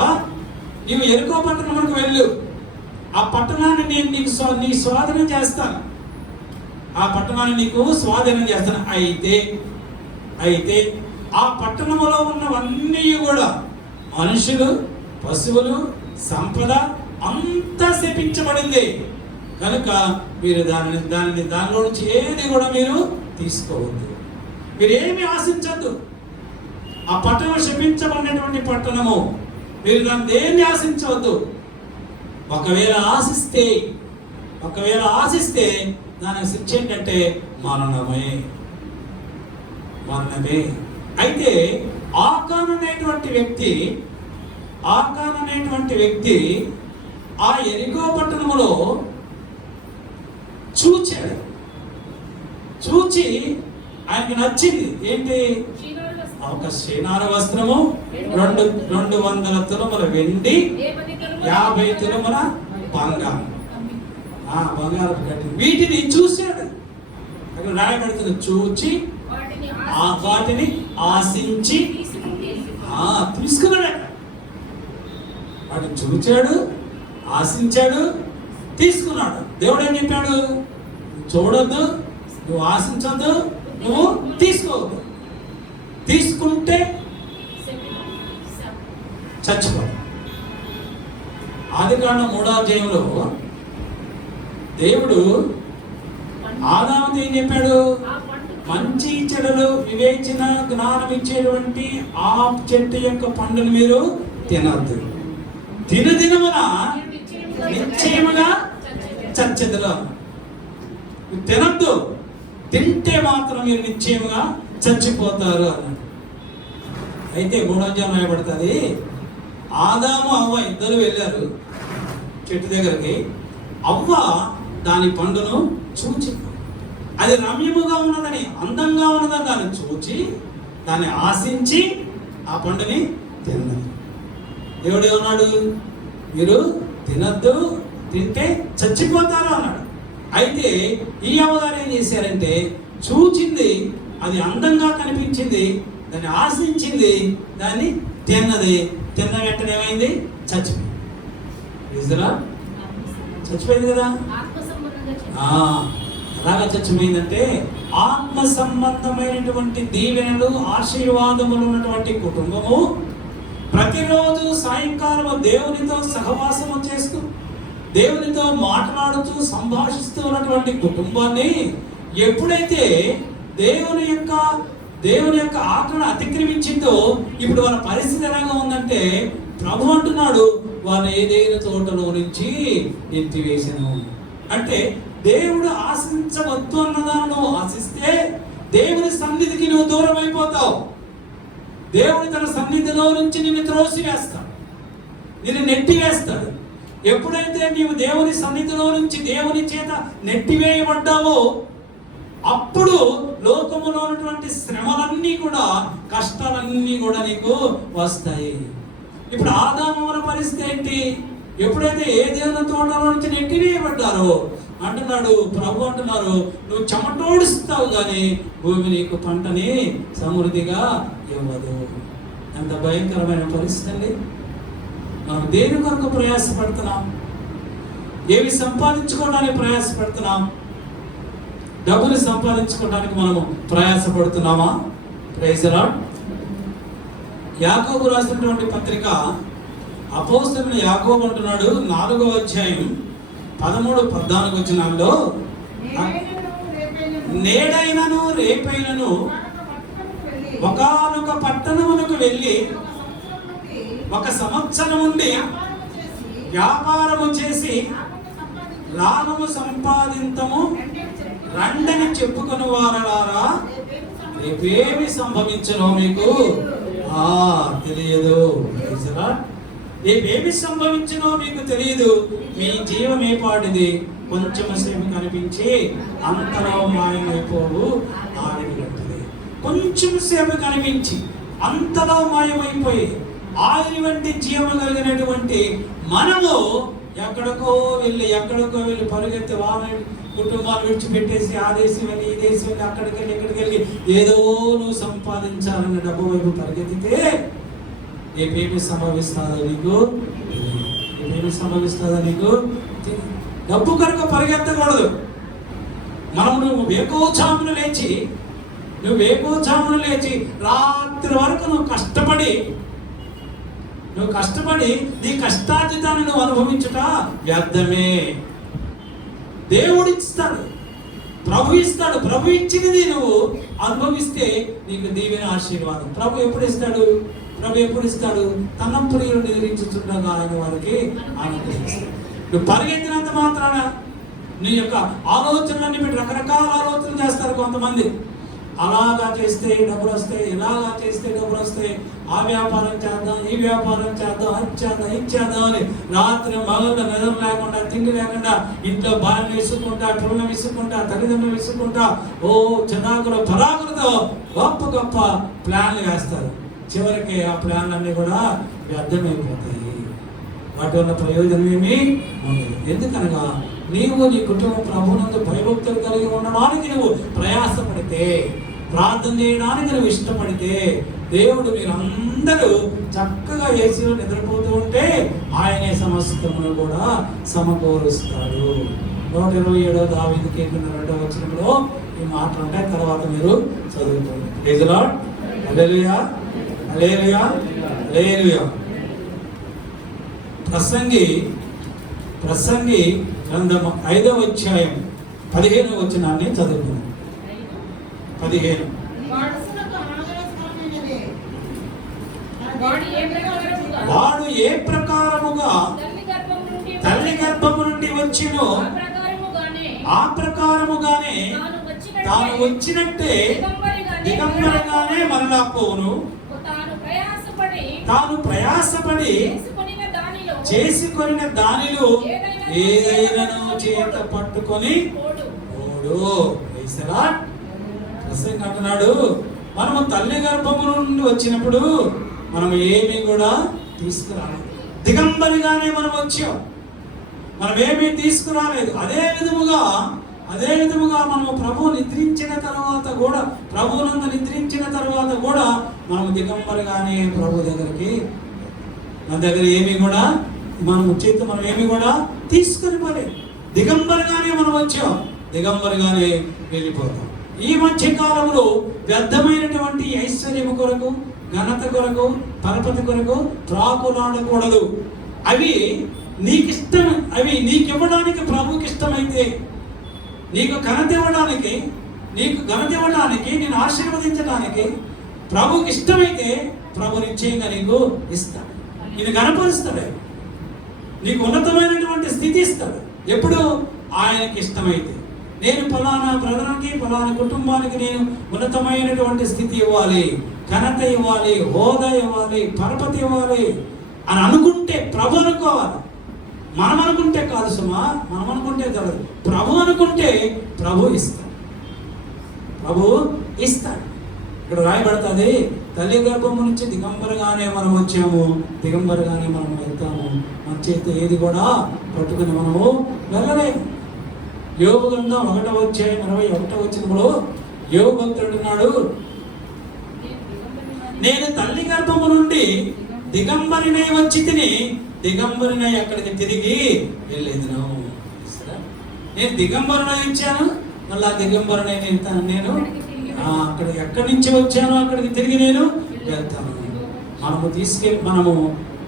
నీవు యెరికో పట్టణమునకు వెళ్ళు, ఆ పట్టణాన్ని నేను నీకు నీ స్వాధీనం చేస్తాను, ఆ పట్టణాన్ని నీకు స్వాధీనం చేస్తాను. అయితే ఆ పట్టణములో ఉన్నవన్నీ కూడా మనుషులు, పశువులు, సంపద అంతా శపించబడింది కనుక మీరు దానిలో నుంచి ఏది కూడా మీరు తీసుకోవద్దు, మీరేమి ఆశించద్దు. ఆ పట్టణం శపించబడినటువంటి పట్టణము, మీరు దాన్ని దేన్ని ఆశించవద్దు. ఒకవేళ ఆశిస్తే దానికి శిక్ష ఏంటంటే మరణమే. అయితే ఆకాన్ అనేటువంటి వ్యక్తి ఆ యెరికో పట్టణములో చూచి ఆయనకి నచ్చింది. ఏంటి? ఒక శ్రీనార వస్త్రము, 200 తులముల వెండి, 50 తులముల బంగారం, వీటిని చూశాడు. అక్కడ రాయబడుతుంది, చూచి వాటిని ఆశించి తీసుకున్నాడు. వాటిని చూచాడు, ఆశించాడు, తీసుకున్నాడు. దేవుడు ఏం చెప్పాడు? చూడొద్దు, నువ్వు ఆశించొద్దు, నువ్వు తీసుకోవద్దు. తీసుకుంటే చచ్చిపోతావు. ఆదికాండం 3వ అధ్యాయంలో దేవుడు ఆదాముతో ఏం చెప్పాడు? మంచి చెడులు వివేచన జ్ఞానం ఇచ్చేటువంటి ఆ చెట్టు యొక్క పండును మీరు తినద్దు, దినమున నిశ్చయముగా చచ్చెదరు. తినద్దు, తింటే మాత్రం మీరు నిశ్చయముగా చచ్చిపోతారు అన్నాడు. అయితే 3వ అధ్యాయం రాయబడుతుంది, ఆదాము అవ్వ ఇద్దరు వెళ్ళారు చెట్టు దగ్గరికి. అవ్వ దాని పండును చూచి, అది రమ్యముగా ఉన్నదని, అందంగా ఉన్నదని దాన్ని చూచి, దాన్ని ఆశించి ఆ పండుని తిన్నది. దేవుడు ఏమన్నాడు? మీరు తినద్దు, తింటే చచ్చిపోతారు అన్నాడు. అయితే ఈ అవ్వగారు ఏం చేశారంటే, చూచింది, అది అందంగా కనిపించింది, దాన్ని ఆశించింది, దాన్ని తిన్నది. తిన్న వెంటనే ఏమైంది? చచ్చిపోయింది. చచ్చిపోయింది కదా. అలాగా చచ్చిపోయిందంటే ఆత్మ సంబంధమైనటువంటి దీవెనలు, ఆశీర్వాదములు ఉన్నటువంటి కుటుంబము ప్రతిరోజు సాయంకాలం దేవునితో సహవాసము చేస్తూ, దేవునితో మాట్లాడుతూ, సంభాషిస్తూ ఉన్నటువంటి కుటుంబాన్ని ఎప్పుడైతే దేవుని యొక్క ఆజ్ఞను అతిక్రమించిందో, ఇప్పుడు వాళ్ళ పరిస్థితి ఎలాగా ఉందంటే, ప్రభు అంటున్నాడు, వాళ్ళ ఏదైనా తోటలో నుంచి ఎత్తివేశాను. అంటే దేవుడు ఆశించవద్దు అన్నదాన్ని ఆశిస్తే దేవుని సన్నిధికి నువ్వు దూరం అయిపోతావు. దేవుడు తన సన్నిధిలో నుంచి నిన్ను త్రోసివేస్తాడు, నిన్ను నెట్టివేస్తాడు. ఎప్పుడైతే నీవు దేవుని సన్నిధిలో నుంచి దేవుని చేత నెట్టివేయబడ్డావో, అప్పుడు లోకములో ఉన్నటువంటి శ్రమలన్నీ కూడా, కష్టాలన్నీ కూడా నీకు వస్తాయి. ఇప్పుడు ఆదాముల పరిస్థితి ఏంటి? ఎప్పుడైతే ఏదైనా తోటలో నుంచి నెట్టివేయబడ్డారో అంటున్నాడు ప్రభు, అంటున్నారు, నువ్వు చెమటోడిస్తావు కానీ భూమి నీకు పంటని సమృద్ధిగా ఇవ్వదు. ఎంత భయంకరమైన పరిస్థితి అండి. మనం దేని కొరకు ప్రయాసపడుతున్నాం? ఏవి సంపాదించుకోవడానికి ప్రయాసపడుతున్నాం? డబ్బులు సంపాదించుకోవడానికి మనము ప్రయాసపడుతున్నామా? Praise the lord. యాకోబు రాసినటువంటి పత్రిక, అపోస్తలుడైన యాకోబు అంటున్నాడు, 4వ అధ్యాయం 13-14 వచనాల్లో, నేడైనను రేపైనను ఒకానొక పట్టణమునకు వెళ్ళి 1 సంవత్సరం నుండి వ్యాపారము చేసి లాభము సంపాదింతము రండని చెప్పుకుని వారలారా, రేపేమి సంభవించనో మీకు తెలియదు. రేపేమి సంభవించినో మీకు తెలియదు. మీ జీవం ఏ పాటిది, కొంచెం సేపు కనిపించి అంతలో మాయమైపోవు ఆవిరి వంటిది. కొంచెం సేపు కనిపించి అంతలో మాయమైపోయి ఆవిరి వంటి జీవం కలిగినటువంటి మనము ఎక్కడికో వెళ్ళి పరుగెత్తి వాళ్ళ కుటుంబాలు విడిచిపెట్టేసి ఆ దేశం వెళ్ళి ఈ దేశం వెళ్ళి అక్కడికి వెళ్ళి ఇక్కడికి వెళ్ళి ఏదో నువ్వు సంపాదించాలన్న డబ్బు వైపు పరిగెత్తితే ఏమేమి సంభవిస్తుందో నీకు డబ్బు కనుక పరిగెత్తకూడదు. నువ్వు వేకోచామును లేచి రాత్రి వరకు నువ్వు కష్టపడి నీ కష్టార్జితాన్ని నువ్వు అనుభవించుట వ్యర్థమే. దేవుడు ఇస్తాడు, ప్రభు ఇస్తాడు. ప్రభు ఇచ్చినది నువ్వు అనుభవిస్తే నీకు దీవెన ఆశీర్వాదం. ప్రభు ఎప్పుడు ఇస్తాడు? తన ప్రియులు నిద్రించుతుండగా ఆయన వారికి అనుగ్రహిస్తాడు. నువ్వు పరిగెత్తినంత మాత్రాన నీ యొక్క ఆలోచనలన్నీ పెట్టి రకరకాల ఆలోచనలు చేస్తారు కొంతమంది. అలాగా చేస్తే డబ్బులు వస్తాయి, ఇలాగా చేస్తే డబ్బులు వస్తాయి, ఆ వ్యాపారం చేద్దాం, ఈ వ్యాపారం చేద్దాం, ఇది చేద్దాం అని రాత్రి మగళ్ళ నిద్ర లేకుండా, తిండి లేకుండా, ఇంట్లో భార్య విసుకుంటా, పిల్లలు విసుకుంటా, తల్లిదండ్రులు విసుకుంటా, చిన్నాకులు పరాకులతో గొప్ప ప్లాన్లు వేస్తారు. చివరికి ఆ ప్లాన్లన్నీ కూడా వ్యర్థమైపోతాయి. వాటి వల్ల ప్రయోజనం ఏమీ ఉండదు. ఎందుకనగా నీవు నీ కుటుంబం ప్రభునందు భయభక్తులు కలిగి ఉండడానికి నువ్వు ప్రయాసపడితే, ప్రార్థన చేయడానికి నువ్వు ఇష్టపడితే, దేవుడు మీరందరూ చక్కగా యేసులో నిద్రపోతూ ఉంటే ఆయనే సమస్తమును కూడా సమకూరుస్తాడు. 127 దావీదు కీర్తన 2వ వచనంలో ఈ మాటలు ఉంటాయి. తర్వాత మీరు చదువుకోండి. Praise lord. హల్లెలూయా, హల్లెలూయా, హల్లెలూయా. ప్రసంగి గ్రంథము 5వ అధ్యాయం 15వ వచనాన్ని చదువుకున్నాం. 15. వాడు ఏ ప్రకారముగా తల్లి గర్భము నుండి వచ్చినో ఆ ప్రకారముగానే తాను వచ్చినట్టే దిగంబరిగానే మరలా పోను. తాను ప్రయాసపడి చేసుకొనిన దానిలో ఏదైనా చేత పట్టుకొని అంటున్నాడు. మనము తల్లి గర్భము నుండి వచ్చినప్పుడు మనము ఏమీ కూడా తీసుకురాలేదు. దిగంబరిగానే మనం వచ్చాం, మనం ఏమీ తీసుకురాలేదు. అదే విధముగా మనము ప్రభువు నిద్రించిన తర్వాత కూడా, ప్రభువునందు నిద్రించిన తర్వాత కూడా మనము దిగంబరిగానే ప్రభు దగ్గరికి, మన దగ్గర ఏమీ కూడా మనం ఏమి కూడా తీసుకుని పోలేదు. దిగంబరిగానే మనం వచ్చాం, దిగంబరిగానే వెళ్ళిపోతాం. ఈ మధ్య కాలంలో వ్యర్థమైనటువంటి ఐశ్వర్యము కొరకు, ఘనత కొరకు, పరపతి కొరకు ప్రాకులాడకూడదు. అవి నీకు ఇవ్వడానికి ప్రభువుకి ఇష్టమైతే, నీకు ఘనత ఇవ్వడానికి, నేను ఆశీర్వదించడానికి ప్రభువుకి ఇష్టమైతే ప్రభు నిశ్చయంగా నీకు ఇస్తాడు. నేను గణపరుస్తాడు, నీకు ఉన్నతమైనటువంటి స్థితి ఇస్తాడు. ఎప్పుడు ఆయనకి ఇష్టమైతే. నేను ఫలానా బ్రదర్కి, ఫలానా కుటుంబానికి నేను ఉన్నతమైనటువంటి స్థితి ఇవ్వాలి, ఘనత ఇవ్వాలి, హోదా ఇవ్వాలి, పరపతి ఇవ్వాలి అని అనుకుంటే ప్రభు అనుకోవాలి. మనం అనుకుంటే కాదు సుమా, మనం అనుకుంటే కాదు. ప్రభు అనుకుంటే ప్రభు ఇస్తాడు. ఇక్కడ రాయబడుతుంది, తల్లి గర్భము నుంచి దిగంబరగానే మనం వచ్చాము, దిగంబరగానే మనం వెళ్తాము. మన చేత ఏది కూడా పట్టుకుని మనము వెళ్ళలేము. యోబు గ్రంథం 1వ అధ్యాయం 21వ వచనంలో యోబు భక్తుడు ఉన్నాడు, నేను తల్లి గర్భము నుండి దిగంబరినై వచ్చి తిని, దిగంబరినై అక్కడికి తిరిగి వెళ్ళేదును. నేను దిగంబరునై ఇచ్చాను, మళ్ళా దిగంబరునై నేను అక్కడ ఎక్కడి నుంచి వచ్చానో అక్కడికి తిరిగి నేను వెళ్తాను.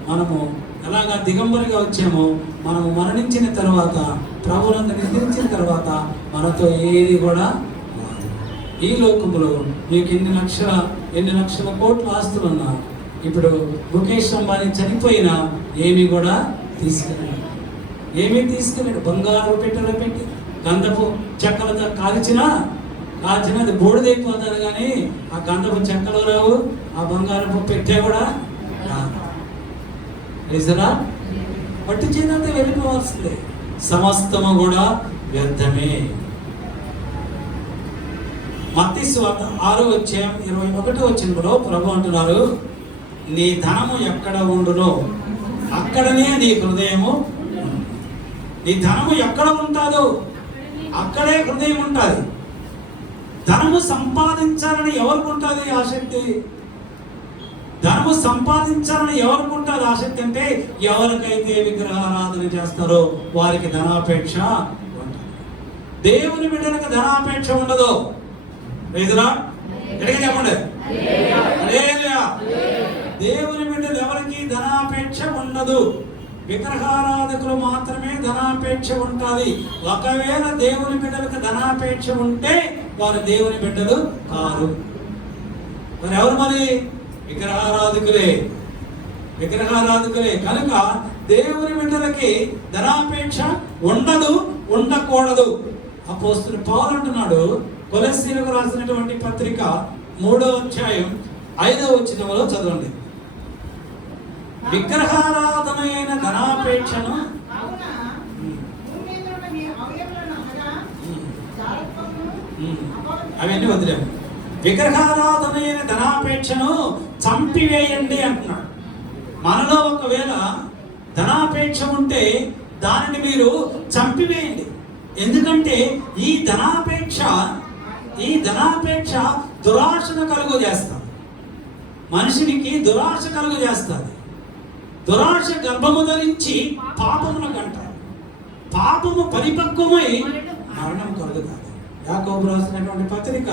మనము ఎలాగా దిగంబరిగా వచ్చామో, మనము మరణించిన తర్వాత, ప్రభువునందు నిద్రించిన తర్వాత మనతో ఏది కూడా రాదు. ఈ లోకంలో మీకు ఎన్ని లక్షల కోట్ల ఆస్తులున్నా, ఇప్పుడు ముఖేష్ అంబానీ చనిపోయినా ఏమీ కూడా తీసుకెళ్ళాడు. బంగారు పెట్టెలో పెట్టి గంధపు చెక్కలతో కాల్చినా అది బూడిదైపోతారు, కానీ ఆ గంధపు చెక్కలు రావు, ఆ బంగారపు పెట్టే కూడా రాదు. నిజరా పట్టు చేదంతా వెళ్ళిపోవాల్సిందే, సమస్తము కూడా వ్యర్థమే. మత్తయి సువార్త 6:21 ప్రభు అంటున్నారు, నీ ధనము ఎక్కడ ఉండునో అక్కడనే నీ హృదయము. నీ ధనము ఎక్కడ ఉంటుందో అక్కడే హృదయం ఉంటుంది. ధనము సంపాదించాలని ఎవరికి ఉంటుంది ఆసక్తి? ధనము సంపాదించాలని ఎవరికి ఉంటుంది ఆసక్తి అంటే ఎవరికైతే విగ్రహారాధన చేస్తారో వారికి ధనాపేక్ష ఉంటుంది. దేవుని బిడ్డలకు ధనాపేక్ష ఉండదు. లేదురా ఎక్కడికి చెప్పండి. దేవుని బిడ్డలు ఎవరికి ధనాపేక్ష ఉండదు. విగ్రహారాధకులు మాత్రమే ధనాపేక్ష ఉంటుంది. ఒకవేళ దేవుని బిడ్డలకు ధనాపేక్ష ఉంటే వారు దేవుని బిడ్డలు కారు. మరి ఎవరు? మరి విగ్రహారాధకులే. కనుక దేవుని బిడ్డలకి ధనాపేక్ష ఉండదు, ఉండకూడదు. అపోస్తలుడు పౌలు అంటున్నాడు, కొలస్సీలకు రాసినటువంటి పత్రిక 3:5 చదవండి. విగ్రహారాధనైన ధనాపేక్షను అవన్నీ వదిలేము. విగ్రహారాధనైన ధనాపేక్షను చంపివేయండి అంటున్నాడు. మనలో ఒకవేళ ధనాపేక్ష ఉంటే దానిని మీరు చంపివేయండి. ఎందుకంటే ఈ ధనాపేక్ష దురాశను కలుగు చేస్తుంది. మనిషినికి దురాశ కలుగు చేస్తుంది. దురాశ గర్భము ధరించి పాపమును కంటారు. పాపము పరిపక్వమై మరణం కలుగుతుంది. యాకోబు రాసినటువంటి పత్రిక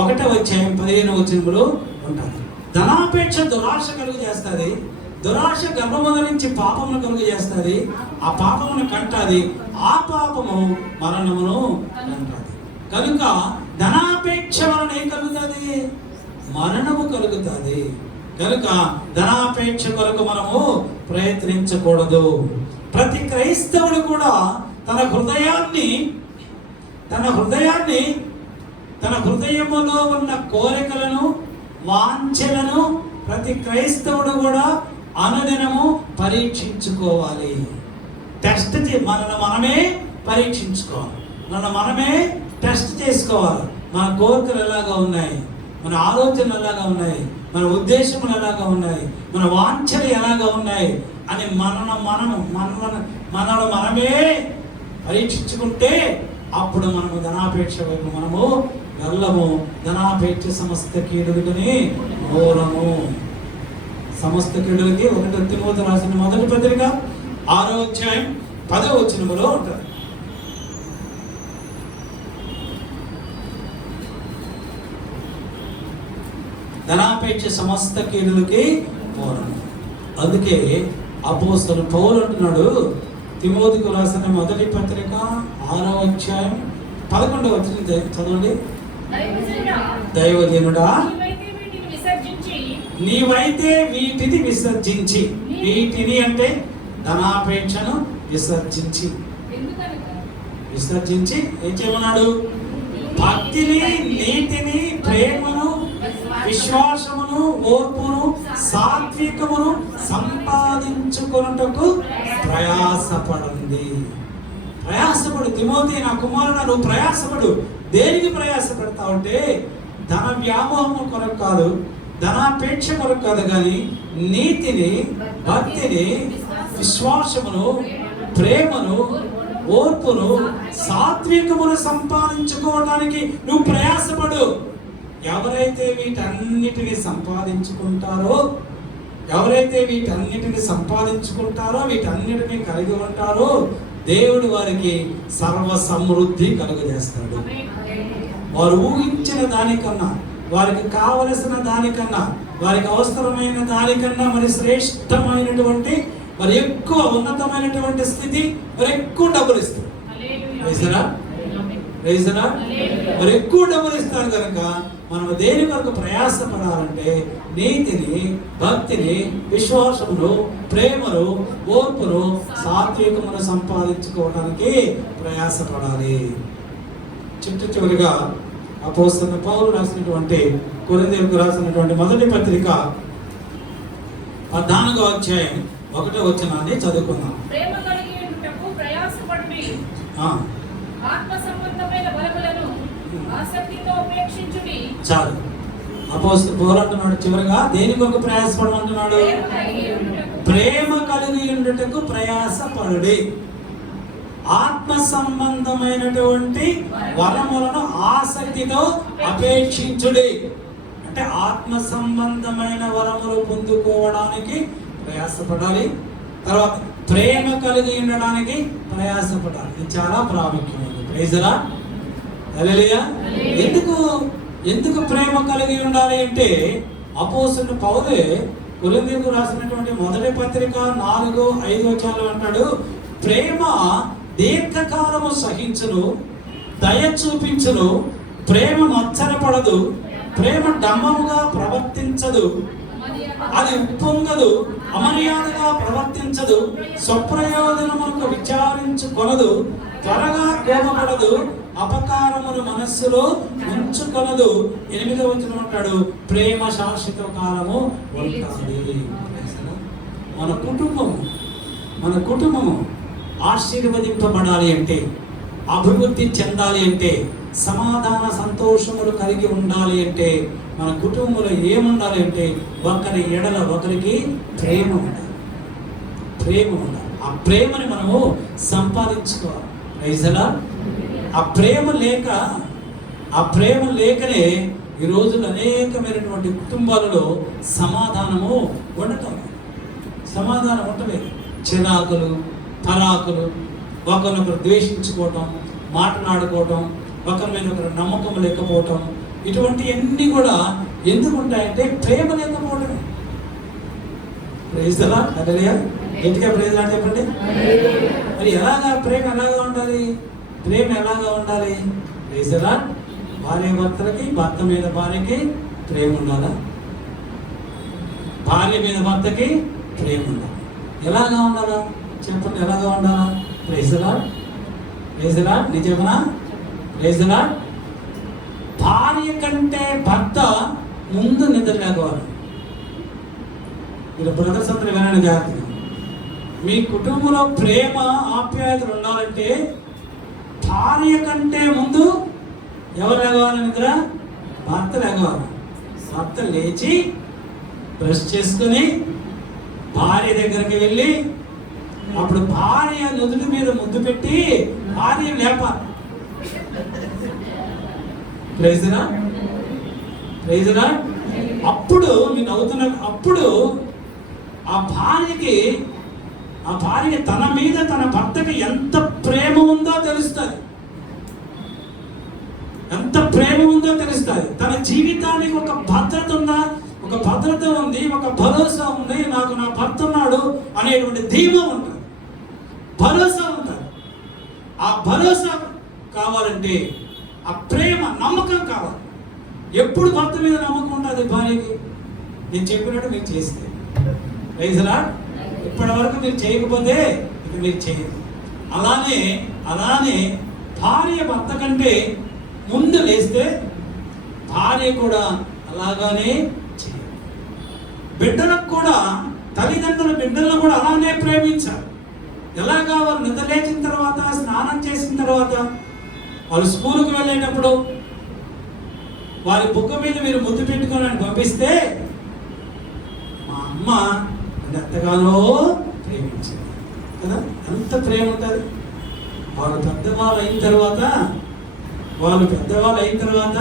1:15 ఉంటుంది. ధనాపేక్ష దురాశ కలుగు చేస్తుంది. దురాశ గర్భము ధరించి పాపమును కలుగు చేస్తుంది. ఆ పాపమును కంటాది. ఆ పాపము మరణమును కంటాది. కనుక ధనాపేక్ష వలన ఏం కలుగుతుంది? మరణము కలుగుతుంది. కనుక ధనాపేక్ష కొరకు మనము ప్రయత్నించకూడదు. ప్రతి క్రైస్తవుడు కూడా తన హృదయములో ఉన్న కోరికలను, వాంఛలను ప్రతి క్రైస్తవుడు కూడా అనుదినము పరీక్షించుకోవాలి. మనమే పరీక్షించుకోవాలి. మనమే టెస్ట్ చేసుకోవాలి. మన కోరికలు ఎలాగా ఉన్నాయి, మన ఆలోచనలు ఎలాగా ఉన్నాయి, మన ఉద్దేశములు ఎలాగా ఉన్నాయి, మన వాంఛలు ఎలాగా ఉన్నాయి అని మనమే పరీక్షించుకుంటే అప్పుడు మనము ధనాపేక్ష వైపు మనము వెళ్ళము. ధనాపేక్ష సమస్త కీడులకి మూలము. సమస్త కీడులకి 1 తిమోతి రాసిన మొదటి పత్రిక 6:10 ఉంటుంది. ధనాపేక్ష సమస్త కీడులకి మూలము. అందుకే అపోస్తలుడు పౌలు అంటున్నాడు, తిమోతికి రాసిన మొదటి పత్రిక 6:11 చదవండి. దైవజనుడా, నీవైతే వీటిని విసర్జించి, వీటిని అంటే ధనాపేక్షను విసర్జించి ఏం చేయమన్నాడు? భక్తిని, నీతిని, ప్రేమను, విశ్వాసమును, ఓర్పును, సాత్వికమును సంపాదించుకొనుటకు ప్రయాసపడు. తిమోతి నా కుమారుడా, నువ్వు ప్రయాసపడు. దేనికి ప్రయాసపడతావు అంటే ధన వ్యామోహము కొరకు కాదు, ధనాపేక్ష కొరకు కాదు, కానీ నీతిని, భక్తిని, విశ్వాసమును, ప్రేమను, ఓర్పును, సాత్వికమును సంపాదించుకోవడానికి నువ్వు ప్రయాసపడు. ఎవరైతే వీటన్నిటిని సంపాదించుకుంటారో, వీటన్నిటిని కలిగి ఉంటారో దేవుడు వారికి సర్వ సమృద్ధి కలుగజేస్తాడు. వారు ఊహించిన దానికన్నా, వారికి కావలసిన దానికన్నా, వారికి అవసరమైన దానికన్నా మరి శ్రేష్టమైనటువంటి, మరి ఎక్కువ ఉన్నతమైనటువంటి స్థితి, మరి ఎక్కువ డబ్బులు ఇస్తారు. మరి ఎక్కువ డబ్బులు ఇస్తారు. కనుక మనం దేని వరకు ప్రయాసపడాలంటే నీతిని, భక్తిని, విశ్వాసమును, ప్రేమను, ఓర్పును, సాత్వికమును సంపాదించుకోవడానికి ప్రయాసపడాలి. చివరిగా అపోస్తలుడు పౌలు రాసినటువంటి కొరింథీయులకు రాసినటువంటి మొదటి పత్రిక 14వ అధ్యాయం 1వ వచనాన్ని చదువుకుందాం. ప్రేమ కలిగి ఉండుటకు ప్రయాసపడుడి. ఆత్మ సంబంధమైన బలములను ఆసక్తితో ఉపేక్షించుడి. చాలు. అపోస్తలుడు పౌలు అంటున్నాడు చివరిగా దేనికి ఒక ప్రయాసపడమంటున్నాడు? ప్రేమ కలిగి ఉండుటకు ప్రయాసపడుడి. ఆత్మ సంబంధమైనటువంటి వరములను ఆసక్తితో అపేక్షించుడి. అంటే ఆత్మ సంబంధమైన వరములు పొందుకోవడానికి ప్రయాసపడాలి. తర్వాత ప్రేమ కలిగి ఉండడానికి ప్రయాసపడాలి. ఇది చాలా ప్రాముఖ్యమైనది. Praise the lord. హల్లెలూయా. ఎందుకు ప్రేమ కలిగి ఉండాలి అంటే అపోస్తలుడు పౌలే కొరింథీయులకు రాసినటువంటి మొదటి పత్రిక 4-5 వచనాలు అంటాడు, ప్రేమ దీర్ఘకాలము సహించును, దయ చూపించును, ప్రేమ మత్సరపడదు, ప్రేమ డమ్మముగా ప్రవర్తించదు, అది ఉప్పొంగదు, అమర్యాదగా ప్రవర్తించదు, స్వప్రయోజనములకు విచారించుకొనదు, త్వరగా కోపపడదు, అపకారమును మనస్సులో ఉంచుకొనదు. 8వ వచనం అంటాడు, ప్రేమ శాశ్వత కాలము ఉంటుంది. మన కుటుంబము ఆశీర్వదింపబడాలి అంటే, అభివృద్ధి చెందాలి అంటే, సమాధాన సంతోషములు కలిగి ఉండాలి అంటే, మన కుటుంబంలో ఏముండాలి అంటే ఒకరి ఎడల ఒకరికి ప్రేమ ఉండాలి. ఆ ప్రేమని మనము సంపాదించుకోవాలి. Praise the lord. ఆ ప్రేమ లేకనే ఈ రోజులు అనేకమైనటువంటి కుటుంబాలలో సమాధానం ఉండలేదు. చిరాకులు, తరాకులు, ఒకరినొకరు ద్వేషించుకోవటం, మాట్లాడుకోవటం, ఒకరి మీద ఒకరు నమ్మకం లేకపోవటం, ఇటువంటివన్నీ కూడా ఎందుకు ఉంటాయంటే ప్రేమ లేకపోవడమే. Praise the lord. హల్లెలూయా. గట్టిగా ప్రైజ్ ది లార్డ్ చెప్పండి. మరి ప్రేమ ఎలాగా ఉండాలి? Praise the lord. భార్య భర్తలకి, భర్త మీద భార్యకి ప్రేమ ఉండాలా? భార్య మీద భర్తకి ప్రేమ ఉండాలి. ఎలాగా ఉండాలా చెప్పండి? ఎలాగా ఉండాలా? Praise the lord. నిజమా? Praise the lord. భార్య కంటే భర్త ముందు నిద్ర లేకపోవాలి. మీరు బ్రదర్స్ అందరూ వినండి జాగ్రత్తగా. మీ కుటుంబంలో ప్రేమ ఆప్యాయతలు ఉండాలంటే భార్య కంటే ముందు ఎవరు లేవాలి? నిద్ర భర్త లేవాలి. భర్త లేచి బ్రష్ చేసుకుని భార్య దగ్గరికి వెళ్ళి అప్పుడు భార్య నుదుటి మీద ముద్దు పెట్టి భార్య లేపాలి. Praise the lord. అప్పుడు నేను అప్పుడు ఆ భార్యకి తన మీద తన భర్తకి ఎంత ప్రేమ ఉందో తెలుస్తుంది. తన జీవితానికి ఒక భద్రత ఉంది, ఒక భరోసా ఉంది. నాకు నా భర్త ఉన్నాడు అనేటువంటి ధీమా ఉంటుంది, భరోసా ఉంటుంది. ఆ భరోసా కావాలంటే ఆ ప్రేమ, నమ్మకం కావాలి. ఎప్పుడు భర్త మీద నమ్మకం ఉంటుంది భార్యకి? నేను చెప్పినట్టు మీరు చేస్తే. Praise the lord. ఇప్పటి వరకు మీరు చేయకపోతే ఇక మీరు చేయరు. అలానే భార్య భర్త కంటే ముందు లేస్తే భార్య కూడా అలాగానే చేయాలి. బిడ్డలకు కూడా తల్లిదండ్రుల బిడ్డలను కూడా అలానే ప్రేమించాలి. ఎలాగా? వాళ్ళు నిద్ర లేచిన తర్వాత, స్నానం చేసిన తర్వాత, వాళ్ళు స్కూల్కి వెళ్ళేటప్పుడు వారి బుక్క మీద మీరు ముద్దు పెట్టుకొని పంపిస్తే మా అమ్మ ఎంతగానో ప్రేమించింది కదా, ఎంత ప్రేమ ఉంటుంది. వాళ్ళు పెద్దవాళ్ళు అయిన తర్వాత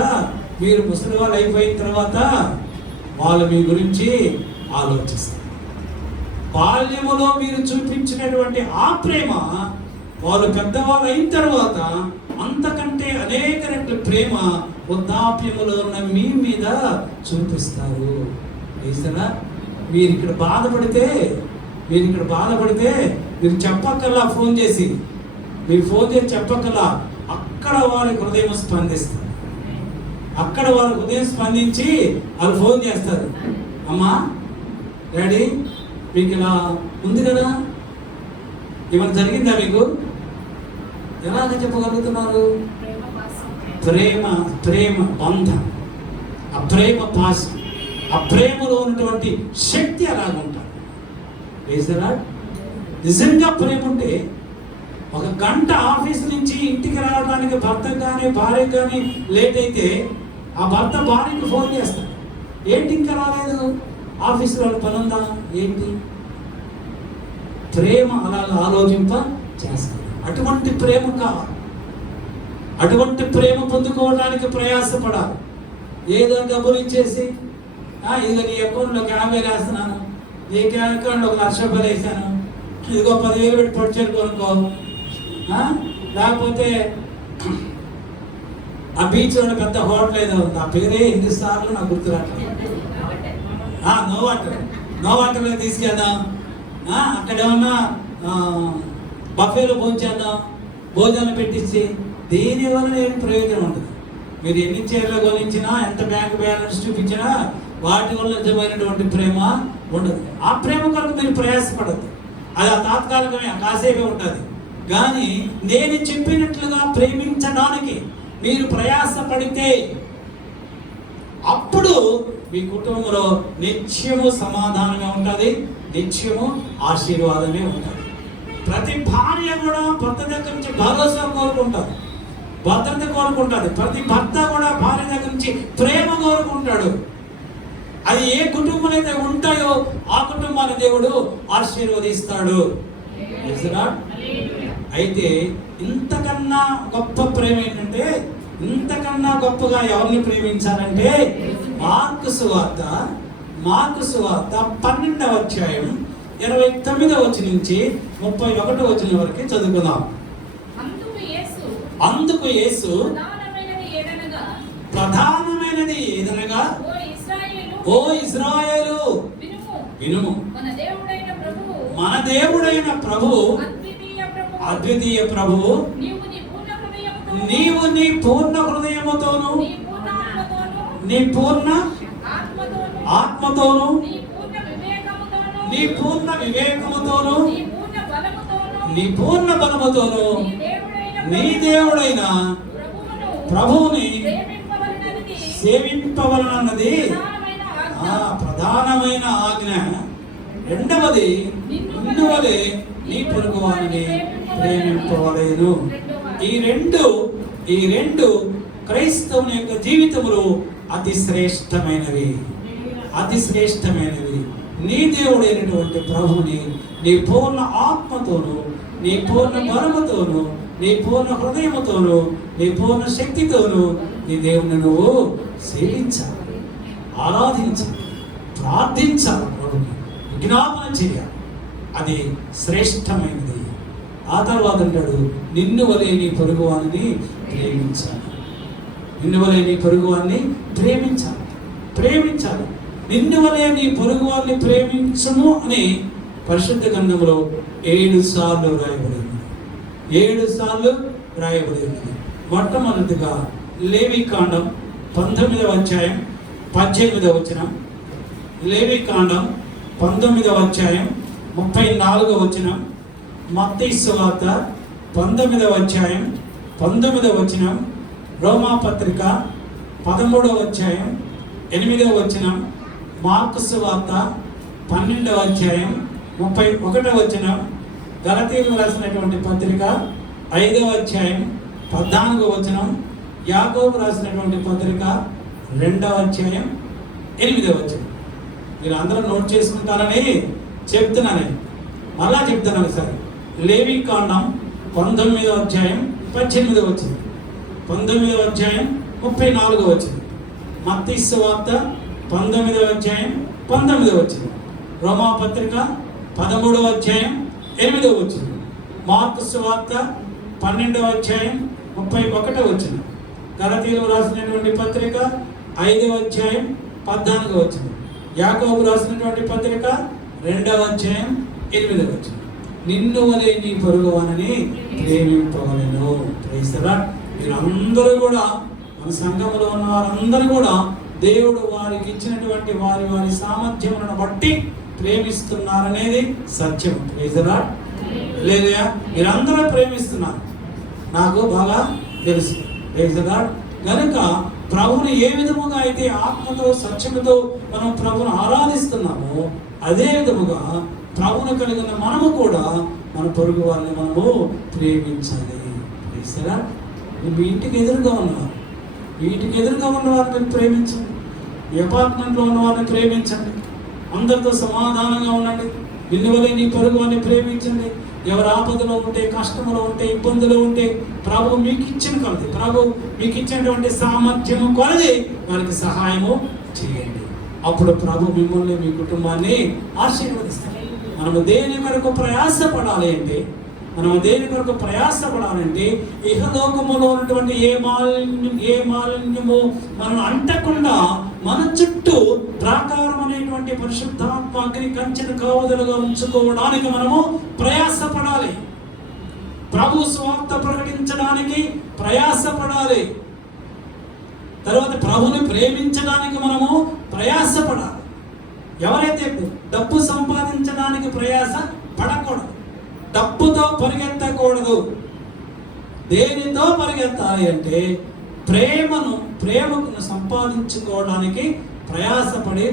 మీరు ముసలి వాళ్ళు అయిపోయిన తర్వాత వాళ్ళు మీ గురించి ఆలోచిస్తారు. బాల్యములో మీరు చూపించినటువంటి ఆ ప్రేమ వాళ్ళు పెద్దవాళ్ళు అయిన తర్వాత అంతకంటే అనేక రెట్ల ప్రేమ వృద్ధాప్యములో ఉన్న మీ మీద చూపిస్తారు. మీరు ఇక్కడ బాధపడితే మీరు చెప్పక్కల్లా ఫోన్ చేసి చెప్పక్కల్లా అక్కడ వారి హృదయం స్పందిస్తారు. అక్కడ వారి హృదయం స్పందించి వాళ్ళు ఫోన్ చేస్తారు, అమ్మా డాడీ మీకు ఇలా ఉంది కదా, ఏమైనా జరిగిందా మీకు? ఎలాగ చెప్పగలుగుతున్నారు? ప్రేమ బంధం, ఆ ప్రేమ పాశం, ఆ ప్రేమలో ఉన్నటువంటి శక్తి అలాగ ఉంటుంది. నిజంగా ప్రేమ ఉంటే ఒక గంట ఆఫీస్ నుంచి ఇంటికి రావడానికి భర్తకు కానీ భార్యకు కానీ లేట్ అయితే ఆ భర్త భార్యకి ఫోన్ చేస్తాడు, ఏంటి ఇంకా రాలేదు, ఆఫీస్లో పని ఉందా ఏంటి? ప్రేమ అలాగా ఆలోచింప చేస్తాడు. అటువంటి ప్రేమ కావాలి. అటువంటి ప్రేమ పొందుకోవడానికి ప్రయాసపడాలి. ఏదో డబ్బులు ఇచ్చేసి ఇదిగో నీ అకౌంట్లోకి 50 వేస్తున్నాను, నీ అకౌంట్లో ఒక 1,00,000 రూపాయలు వేసాను, ఇదిగో 10,000 పెట్టి పొడిచేరు కొనుక్కో, లేకపోతే ఆ బీచ్లో పెద్ద హోటల్ ఏదో ఉంది, ఆ పేరే ఎన్నిసార్లు నాకు గుర్తురాట్లేదు, నో వాటర్ తీసుకెళ్దాం, అక్కడ ఏమన్నా బఫేలో భోజనం పెట్టించి దీనివల్ల ఏం ప్రయోజనం ఉంటుంది? మీరు ఎన్ని చీరలు కొనించినా, ఎంత బ్యాంక్ బ్యాలెన్స్ చూపించినా వాటి వల్ల నిజమైనటువంటి ప్రేమ ఉండదు. ఆ ప్రేమ కొరకు మీరు ప్రయాసపడద్దు. అది ఆ తాత్కాలికమే, కాసేపే ఉంటుంది. కానీ నేను చెప్పినట్లుగా ప్రేమించడానికి మీరు ప్రయాసపడితే అప్పుడు మీ కుటుంబంలో నిత్యము సమాధానమే ఉంటుంది, నిత్యము ఆశీర్వాదమే ఉంటుంది. ప్రతి భార్య కూడా భర్త దగ్గర నుంచి భరోసా కోరుకుంటారు, భద్రత కోరుకుంటాడు. ప్రతి భర్త కూడా భార్య దగ్గర నుంచి ప్రేమ కోరుకుంటాడు. అది ఏ కుటుంబం అయితే ఉంటాయో ఆ కుటుంబాన్ని దేవుడు ఆశీర్వదిస్తాడు. అయితే ఇంతకన్నా గొప్ప ప్రేమ ఏంటంటే, ఇంతకన్నా గొప్పగా ఎవరిని ప్రేమించాలంటే మార్కు సువార్త 12వ అధ్యాయం 29వ వచనం నుంచి 31వ వచనం వరకు చదువుకుందాం. అందుకు యేసు ప్రధానమైనది ఏదనగా, ఓ ఇశ్రాయేలు వినుము, మన దేవుడైన ప్రభువు అద్వితీయ ప్రభువు, నీవు నీ పూర్ణ హృదయముతోను, నీ పూర్ణ ఆత్మతోను, నీ పూర్ణ వివేకముతోను, నీ పూర్ణ బలముతోను నీ దేవుడైన ప్రభువుని సేవింపవలనన్నది ప్రధానమైన ఆజ్ఞ. రెండవది, నిన్ను వలె నీ పొరుగు వారిని ప్రేమింపవలేను. ఈ రెండు క్రైస్తవుని యొక్క జీవితంలో అతి శ్రేష్టమైనవి. నీ దేవుడైనటువంటి ప్రభువుని నీ పూర్ణ ఆత్మతోను, నీ పూర్ణ బలముతోను, నీ పూర్ణ హృదయముతోను, నీ పూర్ణ శక్తితోను నీ దేవుని నువ్వు సేవించాలి, ఆరాధించాలి, ప్రార్థించాలి, ప్రభుని విజ్ఞాపన చేయాలి. అది శ్రేష్టమైనది. ఆ తర్వాత అంటాడు, నిన్ను వలె నీ పొరుగువారిని ప్రేమించాలి. నిన్ను వలె నీ పొరుగువారిని ప్రేమించాలి. నిన్ను వలె నీ పొరుగువారిని ప్రేమించము అని పరిశుద్ధ గ్రంథంలో 7 సార్లు రాయబడింది. 7 సార్లు రాయబడింది. మొట్టమొదటిగా లేవికాండం 19వ అధ్యాయం 18వ వచనం, లేవికాండం 19వ అధ్యాయం 34వ వచనం, మత్తయి సువార్త 19వ అధ్యాయం 19వ వచనం, రోమాపత్రిక 13వ అధ్యాయం 8వ వచనం, మార్కు సువార్త 12వ అధ్యాయం 31వ వచనం, గలతీయులకు రాసినటువంటి పత్రిక 5వ అధ్యాయం 14వ వచనం, యాకోబు రాసినటువంటి పత్రిక 2వ అధ్యాయం 8వ వచనం. మీరు అందరూ నోట్ చేసుకుంటారని చెప్తున్నాను. మళ్ళా చెప్తున్నాను సార్. లేవికాండం 19వ అధ్యాయం 18వ వచనం, 19వ అధ్యాయం 34వ వచనం, మత్తయి సువార్త 19వ అధ్యాయం 19వ వచనం, రోమాపత్రిక 13వ అధ్యాయం 8వ వచనం, మార్కు సువార్త 12వ అధ్యాయం 31వ వచనం, గలతీయులకు రాసినటువంటి పత్రిక 5వ అధ్యాయం 14వ వచనం, యాకోబు రాసినటువంటి పత్రిక 2వ అధ్యాయం 8వ వచనం. నిన్ను వలె నీ పొరుగువారిని ప్రేమింపవలెను. Praise the lord. మీరందరూ కూడా, మన సంఘంలో ఉన్న వారందరూ కూడా దేవుడు వారికి ఇచ్చినటువంటి వారి సామర్థ్యములను బట్టి ప్రేమిస్తున్నారనేది సత్యం. Praise the lord. లేదా మీరందరూ ప్రేమిస్తున్నారు, నాకు బాగా తెలుసు. Praise the lord. కనుక ప్రభుని ఏ విధముగా అయితే ఆత్మతో సత్యముతో మనం ప్రభుని ఆరాధిస్తున్నామో అదే విధముగా ప్రభువును కలిగిన మనము కూడా మన పొరుగు వాళ్ళని మనము ప్రేమించాలి. సరే, మీ ఇంటికి ఎదురుగా ఉన్నవారు, మీ ఇంటికి ఎదురుగా ఉన్న వారిని ప్రేమించండి. మీ అపార్ట్మెంట్లో ఉన్న వారిని ప్రేమించండి. అందరితో సమాధానంగా ఉండండి. నిన్ను వలె నీ పొరుగు వారిని ప్రేమించండి. ఎవరు ఆపదలో ఉంటే, కష్టంలో ఉంటే, ఇబ్బందులు ఉంటే ప్రభు మీకు ఇచ్చిన కొలది, ప్రభు మీకు ఇచ్చినటువంటి సామర్థ్యము కొలది వారికి సహాయము చేయండి. అప్పుడు ప్రభు మిమ్మల్ని, మీ కుటుంబాన్ని ఆశీర్వదిస్తారు. మనము దేని కొరకు ప్రయాసపడాలి అంటే, ఇహలోకములో ఉన్నటువంటి ఏ మాలిన్యము మనం అంటకుండా మన చుట్టూ ప్రాకారం అనేటువంటి పరిశుద్ధాత్మ అగ్ని కంచెను కావదలుగా ఉంచుకోవడానికి మనము ప్రయాసపడాలి. ప్రభు స్వార్థ ప్రకటించడానికి ప్రయాసపడాలి. తర్వాత ప్రభుని ప్రేమించడానికి మనము ప్రయాసపడాలి. ఎవరైతే డబ్బు సంపాదించడానికి ప్రయాస పడకూడదు, డబ్బుతో పరిగెత్తకూడదు. దేనితో పరిగెత్తాలి అంటే ప్రేమను సంపాదించుకోవడానికి ప్రయాసపడి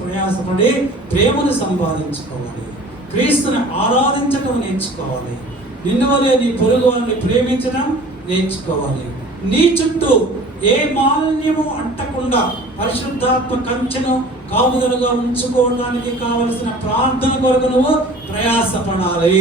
ప్రయాసపడి ప్రేమను సంపాదించుకోవాలి. క్రీస్తుని ఆరాధించడం నేర్చుకోవాలి. నిన్ను వలె నీ పొరుగు వారిని ప్రేమించడం నేర్చుకోవాలి. నీ చుట్టూ ఏ మాలిన్యము అంటకుండా పరిశుద్ధాత్మ కంచెను కాపుదలుగా ఉంచుకోవడానికి కావలసిన ప్రార్థన కొరకు నువ్వు ప్రయాసపడాలి.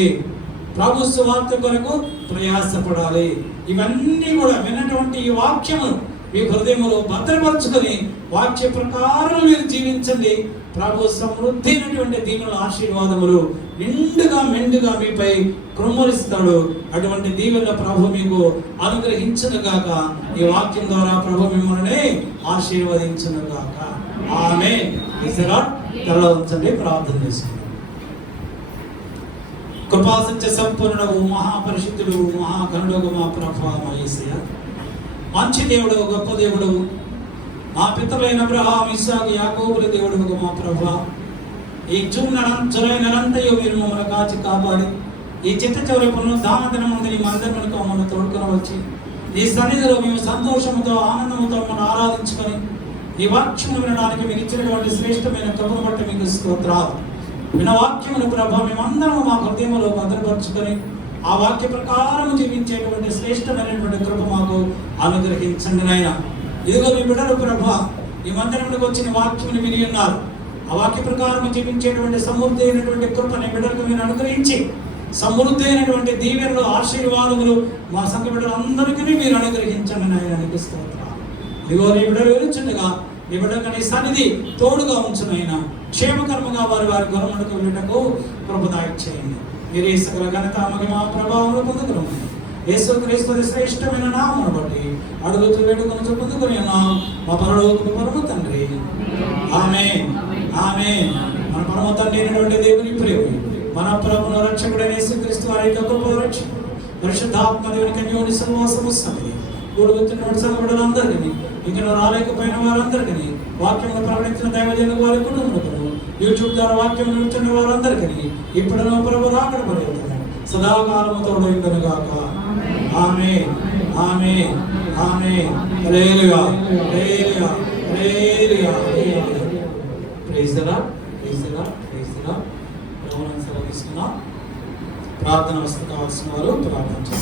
ప్రభు సువార్త కొరకు ప్రయాసపడాలి. ఇవన్నీ కూడా విన్నటువంటి ఈ వాక్యము మీ హృదయంలో భద్రపరచుకొని వాక్య ప్రకారం మీరు జీవించండి. ప్రభు సమృద్ధి అయినటువంటి దీవెనల ఆశీర్వాదములు నిండుగా మెండుగా మీపై కృమ్మరిస్తాడు. అటువంటి దీవెనల ప్రభు మీకు అనుగ్రహించునుగాక. ఈ వాక్యం ద్వారా ప్రభు మిమ్మల్ని ఆశీర్వదించునుగాక. ఆమేన్. తల ఉంచండి, ప్రార్థన చేసుకుందాం. కృపాసత్య సంపూర్ణుడు, మహాపరిశుద్ధుడు, మహాగణుడు, మా ప్రభు మా యేసయ్య, మంచి దేవుడు, గొప్ప దేవుడు, మా పితరులైన అబ్రహాము, ఇస్సాకు, యాకోబుల దేవుడు మా ప్రభు, ఈ జూలై నెలంతయు మీరు మమ్మల్ని కాచి కాపాడి ఈ చిట్ట చివరి పునరుద్ధాన దినమందు నీ మందిరమునకు మమ్మల్ని తోడుకొని వచ్చి ఈ సన్నిధిలో మేము సంతోషముతో ఆనందముతో మమ్మల్ని ఆరాధించుకొని ఈ వాక్యమును వినడానికి మీరు ఇచ్చినటువంటి శ్రేష్టమైన కృపను బట్టి మీకు స్తోత్రాలు. విన వాక్యమును ప్రభు మేమందరం మా హృదయంలో భద్రపరుచుకొని ఆ వాక్య ప్రకారం జీవించేటువంటి శ్రేష్టమైనటువంటి కృప మాకు అనుగ్రహించండి నాయన. ఇదిగో మీ బిడ్డలు ప్రభు ఈ మందిరంలోకి వచ్చిన వాక్యమును విని ఉన్నారు. ఆ వాక్య ప్రకారం జీవించేటువంటి సమృద్ధి అయినటువంటి కృపని బిడ్డలకు మీరు అనుగ్రహించి సమృద్ధి అయినటువంటి దీవెనలు, ఆశీర్వాదములు మా సంఘ బిడ్డలందరికీ మీరు అనుగ్రహించండి నాయన. స్తోత్రాలు. ఇదిగో నీ బిడ్డలు వెలుచుండగా నీ బిడ్డకు నీ సన్నిధి తోడుగా ఉంచునైనా క్షేమకర్మగా వారి గొరములకు వెళ్ళటకు కృపదాయ చేయండి. మీరు ఈ సకల ఘనత మహిమ ప్రభావంలో పొందుకున్నాం. యేసుక్రీస్తు శ్రేష్టమైన నామమును బట్టి అడుగుతూ వేడుకొని పొందుకుని ఉన్నాం మా పరలోకపు తండ్రి. ఆమేన్. ఆమేన్. మన పరమ తండ్రి అయినటువంటి దేవుని ప్రేమ, మన ప్రభువును రక్షకుడైన యేసుక్రీస్తు వారి యొక్క గొప్ప రక్షకుడు, పరిశుద్ధాత్మ దేవుని కన్యోని సహవాసము సన్నిధి కూడుతున్న సంఘటనలందరికీ, ఇక్కడ రాలేకపోయిన వారందరికీ, వాక్యమును ప్రకటించిన దైవజనుల వారి కుటుంబములను, యూట్యూబ్ ద్వారా వాక్యం వింటున్న వారందరికీ ఇప్పుడు ప్రభు రాకడ పర్యంతము సదాకాలము తోడైండుగాక. ఆమేన్. ఆమేన్. ఆమేన్. హల్లెలూయా. హల్లెలూయా. హల్లెలూయా. Praise the lord. Praise the lord. Praise the lord. ప్రార్థన వస్తు కావాల్సిన వారు ప్రార్థన చేస్తారు.